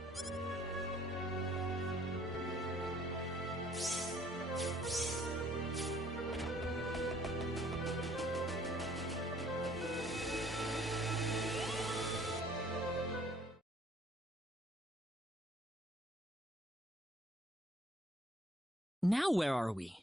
Now where are we?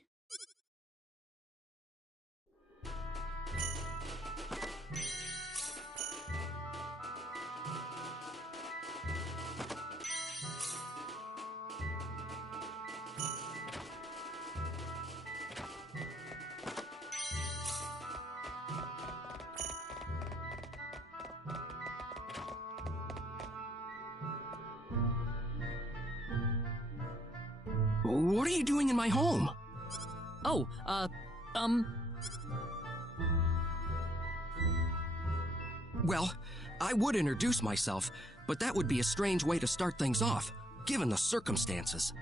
What are you doing in my home? Oh, Well, I would introduce myself, but that would be a strange way to start things off, given the circumstances.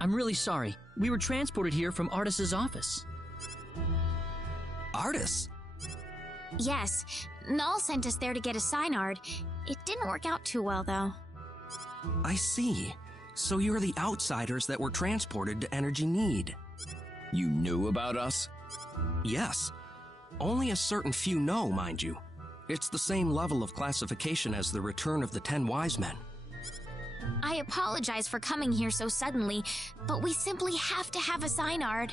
I'm really sorry. We were transported here from Artis's office. Artis? Yes. Null sent us there to get a Synard. It didn't work out too well, though. I see. So you're the outsiders that were transported to Energy Need. You knew about us? Yes. Only a certain few know, mind you. It's the same level of classification as the Return of the 10 Wise Men. I apologize for coming here so suddenly, but we simply have to have a Synard.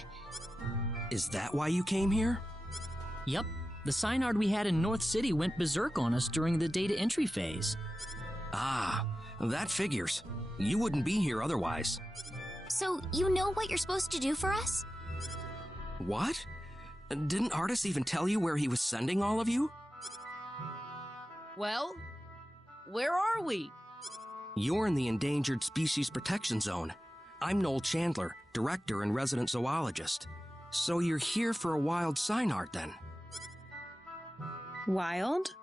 Is that why you came here? Yep. The Synard we had in North City went berserk on us during the data entry phase. Ah, that figures. You wouldn't be here otherwise. So, you know what you're supposed to do for us? What? Didn't Artis even tell you where he was sending all of you? Well, where are we? You're in the Endangered Species Protection Zone. I'm Noel Chandler, director and resident zoologist. So you're here for a wild Synard, then? Wild?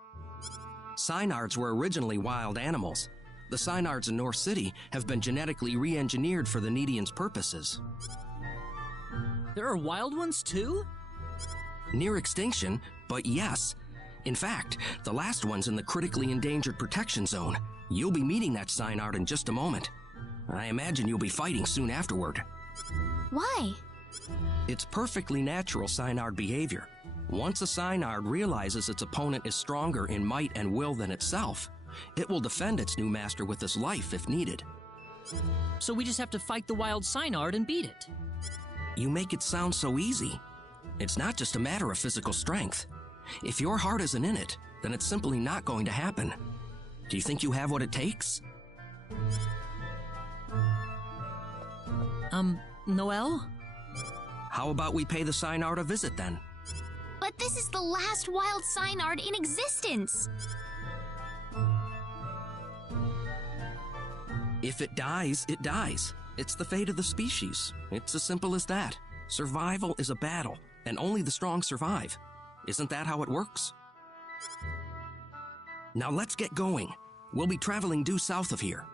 Synards were originally wild animals. The Synards in North City have been genetically re-engineered for the Needians' purposes. There are wild ones, too? Near extinction, but yes. In fact, the last one's in the critically endangered protection zone. You'll be meeting that Synard in just a moment. I imagine you'll be fighting soon afterward. Why? It's perfectly natural Synard behavior. Once a Synard realizes its opponent is stronger in might and will than itself, it will defend its new master with its life if needed. So we just have to fight the wild Synard and beat it? You make it sound so easy. It's not just a matter of physical strength. If your heart isn't in it, then it's simply not going to happen. Do you think you have what it takes? Noel? How about we pay the Synard a visit then? But this is the last wild Synard in existence. If it dies, it dies. It's the fate of the species. It's as simple as that. Survival is a battle, and only the strong survive. Isn't that how it works? Now let's get going. We'll be traveling due south of here.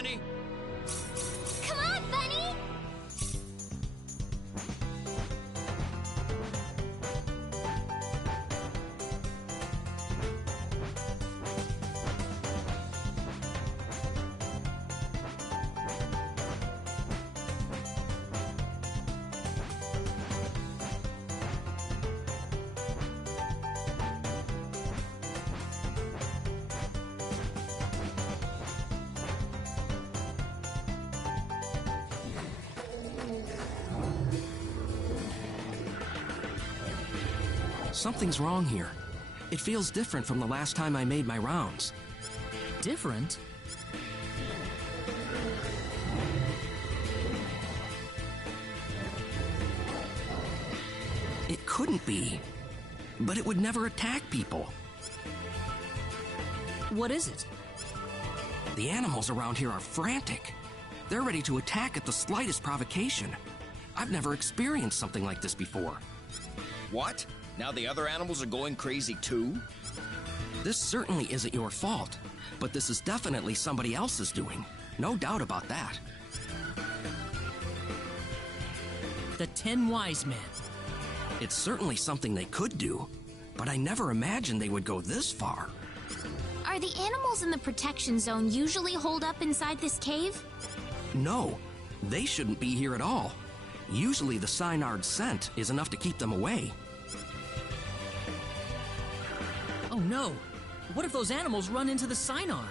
Bunny. Come on, Bunny! Something's wrong here. It feels different from the last time I made my rounds. Different? It couldn't be. But it would never attack people. What is it? The animals around here are frantic. They're ready to attack at the slightest provocation. I've never experienced something like this before. What? Now the other animals are going crazy too? This certainly isn't your fault, but this is definitely somebody else's doing. No doubt about that. The 10 Wise Men. It's certainly something they could do, but I never imagined they would go this far. Are the animals in the protection zone usually holed up inside this cave? No, they shouldn't be here at all. Usually the Synard's scent is enough to keep them away. Oh no! What if those animals run into the Synard?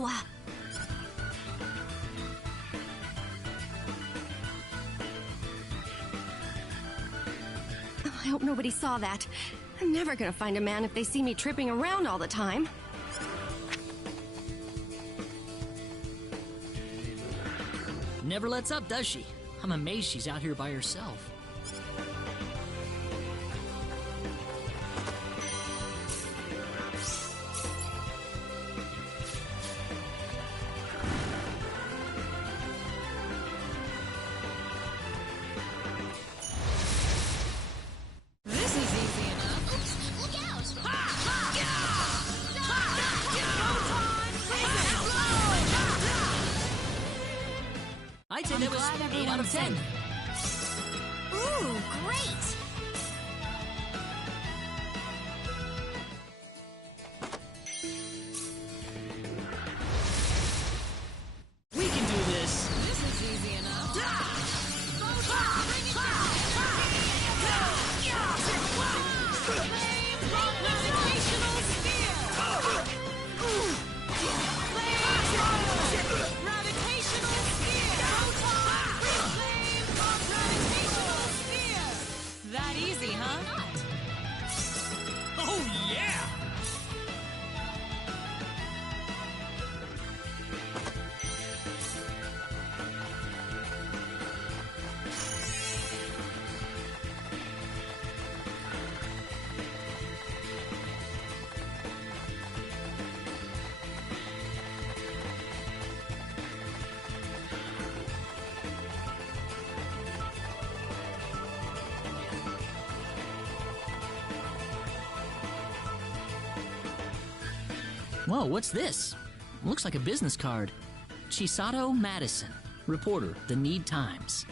now. I hope nobody saw that. I'm never gonna find a man if they see me tripping around all the time. Never lets up, does she? I'm amazed she's out here by herself. This is easy enough. Oops, look out! I'd say that was 8 out of 10. Ooh, great! We can do this. This is easy enough. Gravitational sphere! Gravitational sphere! Reclaim gravitational sphere! That easy, huh? Oh, yeah! Whoa, what's this? Looks like a business card. Chisato Madison, reporter, The Need Times.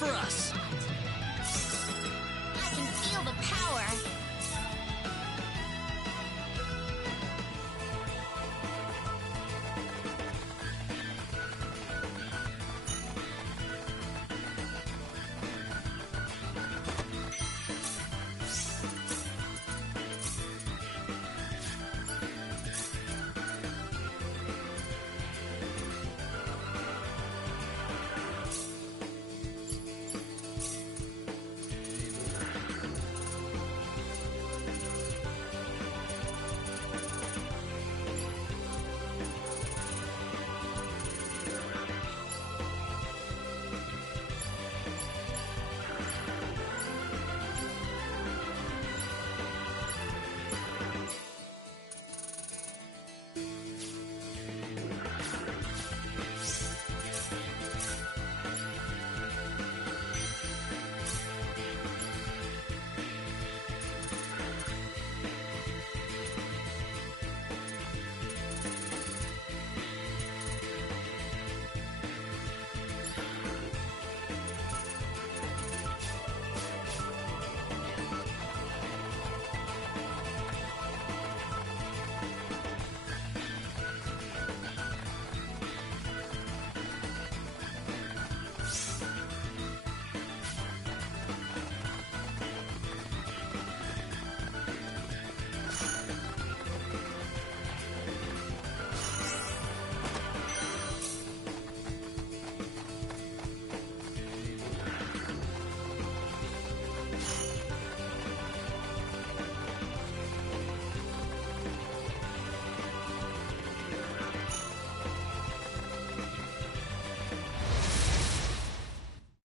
for us. I can feel the power.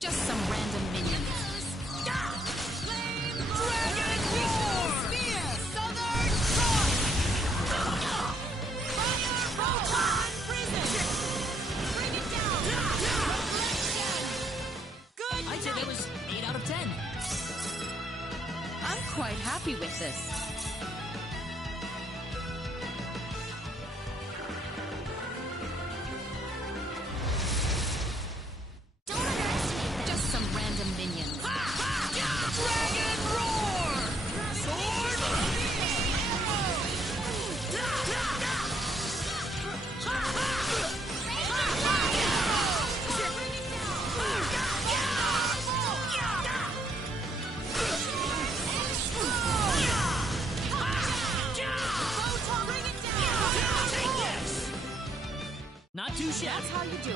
Just some random minions. I'd say that was 8 out of 10. I'm quite happy with this. Just some random minions. Dragon roar! Sword! Not too shabby. That's how you do it.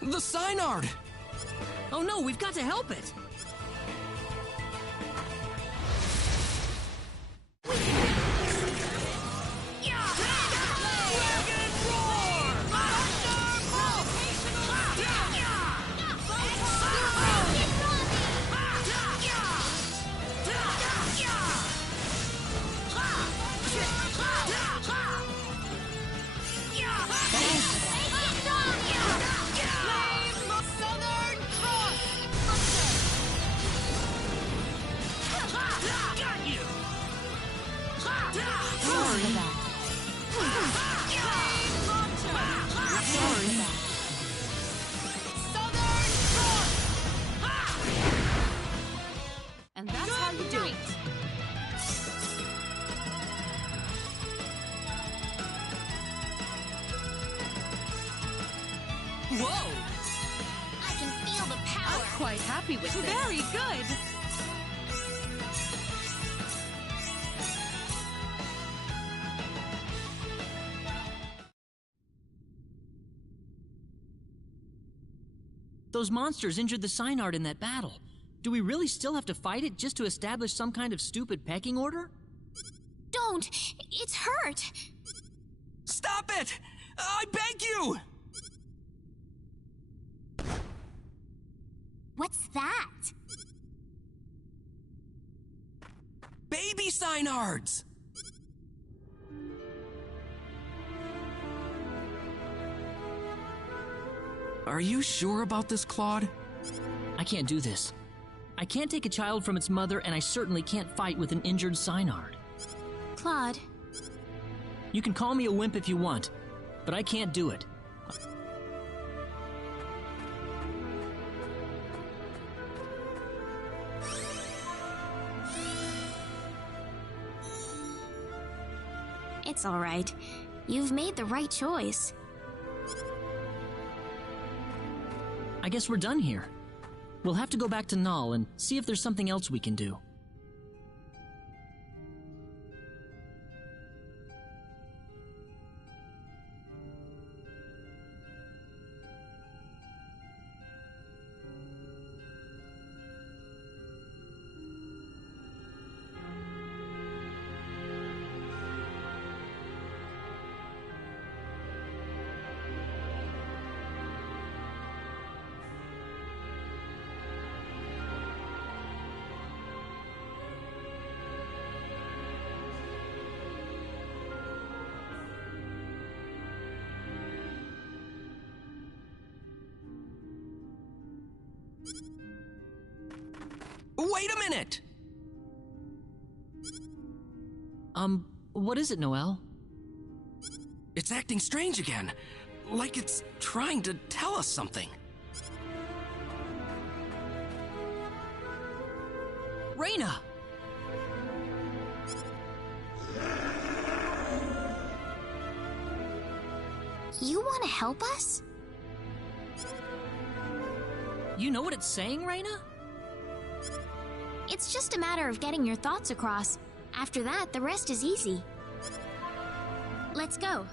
The Synard! Oh no, we've got to help it! for that. Sorry. And that's how you do it. Whoa! I can feel the power. I'm quite happy with this. Very good. Those monsters injured the Synard in that battle. Do we really still have to fight it just to establish some kind of stupid pecking order? Don't! It's hurt! Stop it! I beg you! What's that? Baby Synards! Are you sure about this, Claude? I can't do this. I can't take a child from its mother, and I certainly can't fight with an injured Synard. Claude. You can call me a wimp if you want, but I can't do it. It's all right. You've made the right choice. I guess we're done here. We'll have to go back to Null and see if there's something else we can do. Wait a minute! What is it, Noelle? It's acting strange again. Like it's trying to tell us something. Reyna! You want to help us? You know what it's saying, Reyna? It's just a matter of getting your thoughts across. After that, the rest is easy. Let's go.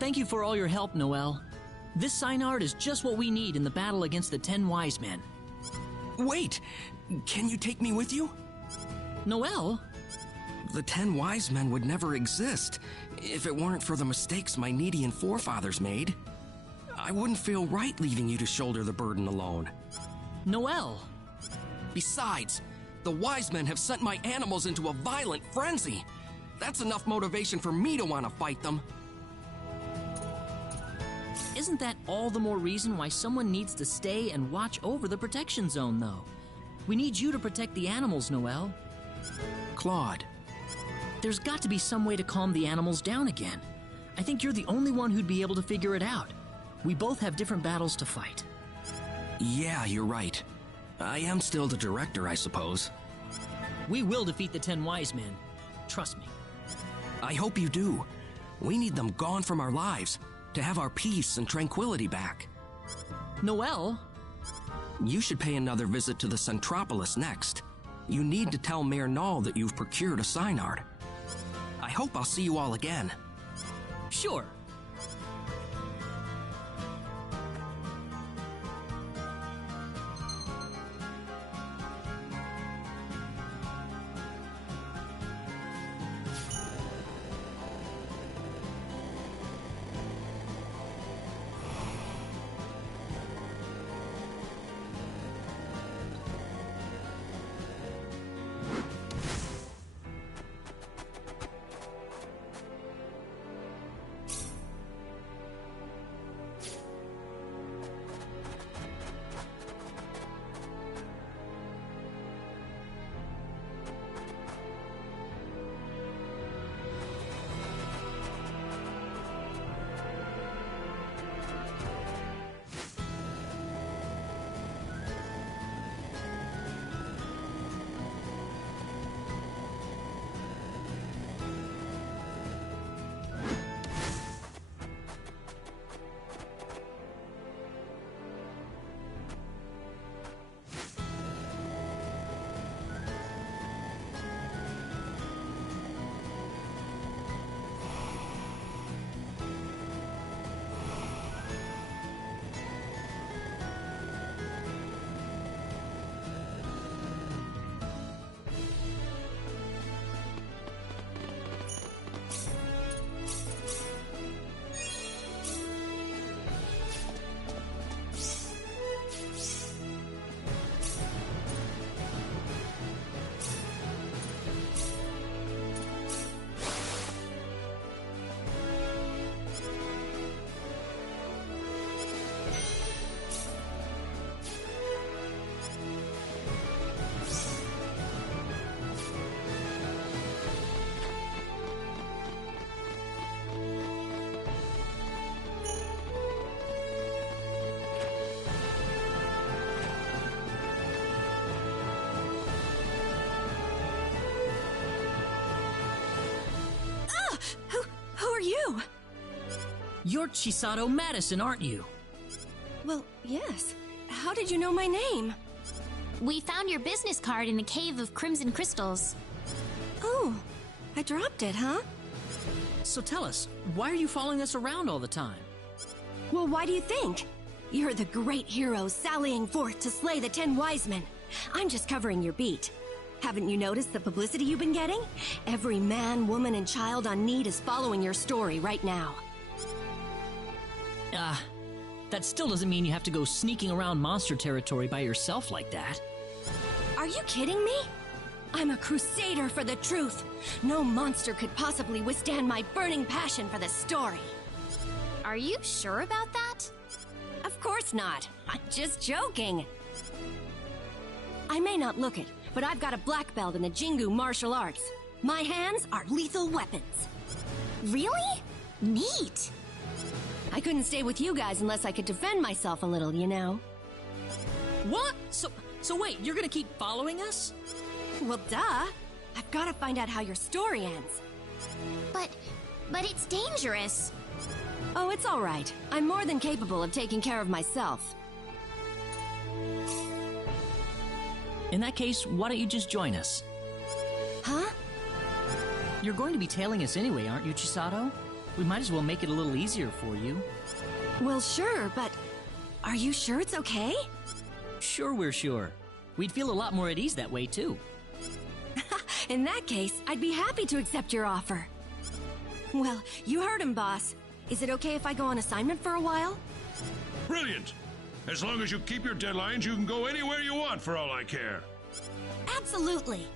Thank you for all your help, Noelle. This Synard is just what we need in the battle against the 10 Wise Men. Wait! Can you take me with you? Noelle? The 10 Wise Men would never exist if it weren't for the mistakes my Needian forefathers made. I wouldn't feel right leaving you to shoulder the burden alone. Noelle! Besides, the Wise Men have sent my animals into a violent frenzy. That's enough motivation for me to want to fight them. Isn't that all the more reason why someone needs to stay and watch over the protection zone, though? We need you to protect the animals, Noelle. Claude. There's got to be some way to calm the animals down again. I think you're the only one who'd be able to figure it out. We both have different battles to fight. Yeah, you're right. I am still the director, I suppose. We will defeat the 10 Wise Men. Trust me. I hope you do. We need them gone from our lives to have our peace and tranquility back. Noelle? You should pay another visit to the Centropolis next. You need to tell Mayor Null that you've procured a Synard. I hope I'll see you all again. Sure. are you? You're Chisato Madison, aren't you? Well, yes. How did you know my name? We found your business card in a cave of crimson crystals. Oh, I dropped it, huh? So tell us, why are you following us around all the time? Well, why do you think? You're the great hero sallying forth to slay the 10 wise men. I'm just covering your beat. Haven't you noticed the publicity you've been getting? Every man, woman, and child on need is following your story right now. That still doesn't mean you have to go sneaking around monster territory by yourself like that. Are you kidding me? I'm a crusader for the truth. No monster could possibly withstand my burning passion for the story. Are you sure about that? Of course not. I'm just joking. I may not look it, but I've got a black belt in the Jingu martial arts. My hands are lethal weapons. Really? Neat. I couldn't stay with you guys unless I could defend myself a little, you know. What? So wait, you're gonna keep following us? Well, duh. I've got to find out how your story ends. But it's dangerous. Oh, it's all right. I'm more than capable of taking care of myself. In that case, why don't you just join us? Huh? You're going to be tailing us anyway, aren't you, Chisato? We might as well make it a little easier for you. Well, sure, but are you sure it's okay? Sure, we're sure. We'd feel a lot more at ease that way, too. In that case, I'd be happy to accept your offer. Well, you heard him, boss. Is it okay if I go on assignment for a while? Brilliant! As long as you keep your deadlines, you can go anywhere you want for all I care. Absolutely.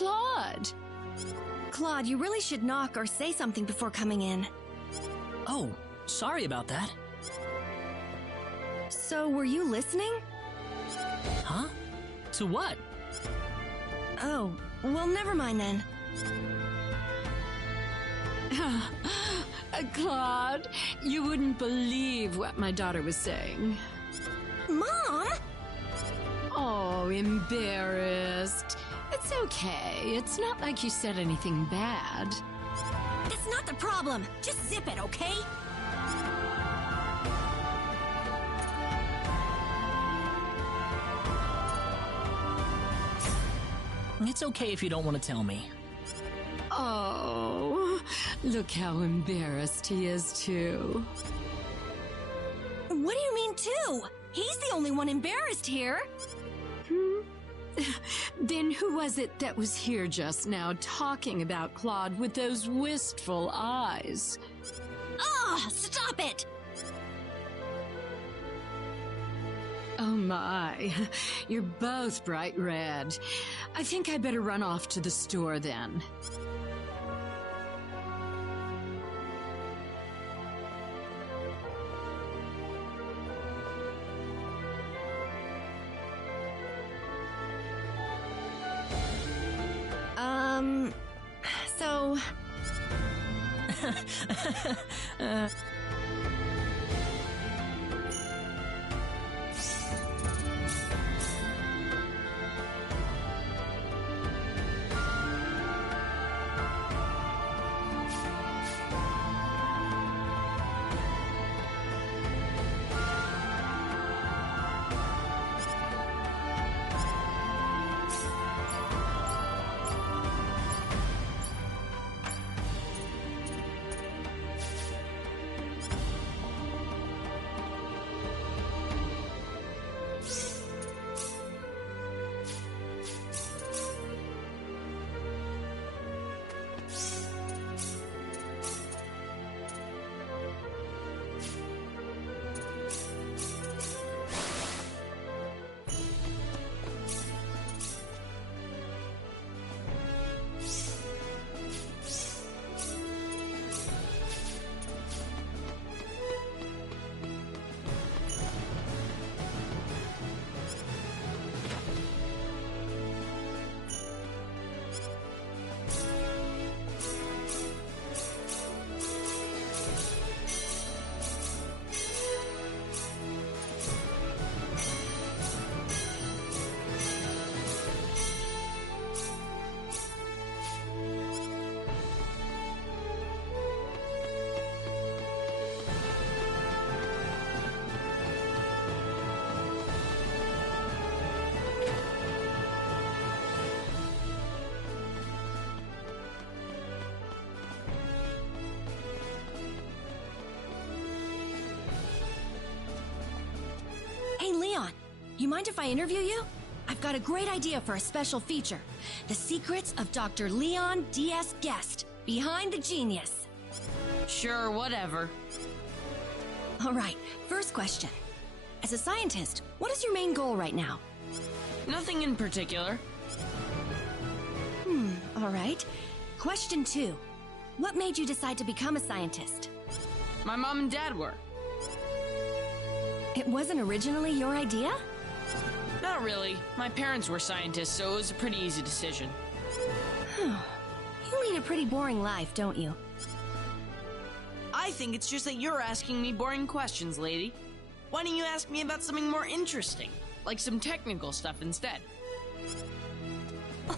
Claude! Claude, you really should knock or say something before coming in. Oh, sorry about that. So, were you listening? Huh? To what? Oh, well, never mind then. Claude, you wouldn't believe what my daughter was saying. Mom! Oh, embarrassed. It's okay. It's not like you said anything bad. That's not the problem. Just zip it, okay? It's okay if you don't want to tell me. Oh, look how embarrassed he is, too. What do you mean, too? He's the only one embarrassed here. Then who was it that was here just now talking about Claude with those wistful eyes? Oh, stop it! Oh my, you're both bright red. I think I better run off to the store then. So... Hey, Leon, you mind if I interview you? I've got a great idea for a special feature. The Secrets of Dr. Leon D.S. Guest, Behind the Genius. Sure, whatever. All right, first question. As a scientist, what is your main goal right now? Nothing in particular. All right. Question 2. What made you decide to become a scientist? My mom and dad were. It wasn't originally your idea? Not really. My parents were scientists, so it was a pretty easy decision. You lead a pretty boring life, don't you? I think it's just that you're asking me boring questions, lady. Why don't you ask me about something more interesting? Like some technical stuff instead.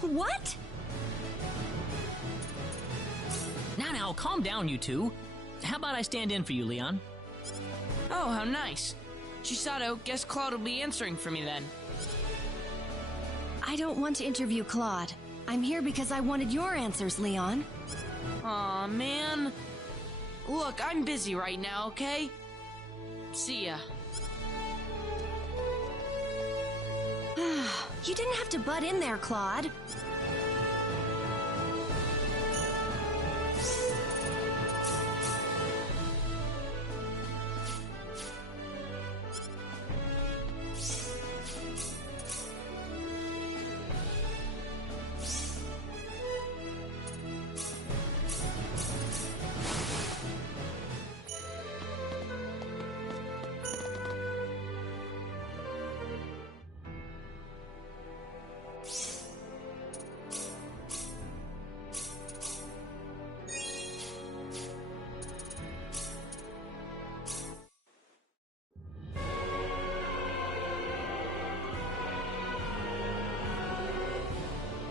What? Now, calm down, you two. How about I stand in for you, Leon? Oh, how nice. Chisato, guess Claude will be answering for me then. I don't want to interview Claude. I'm here because I wanted your answers, Leon. Aw, man. Look, I'm busy right now, okay? See ya. You didn't have to butt in there, Claude.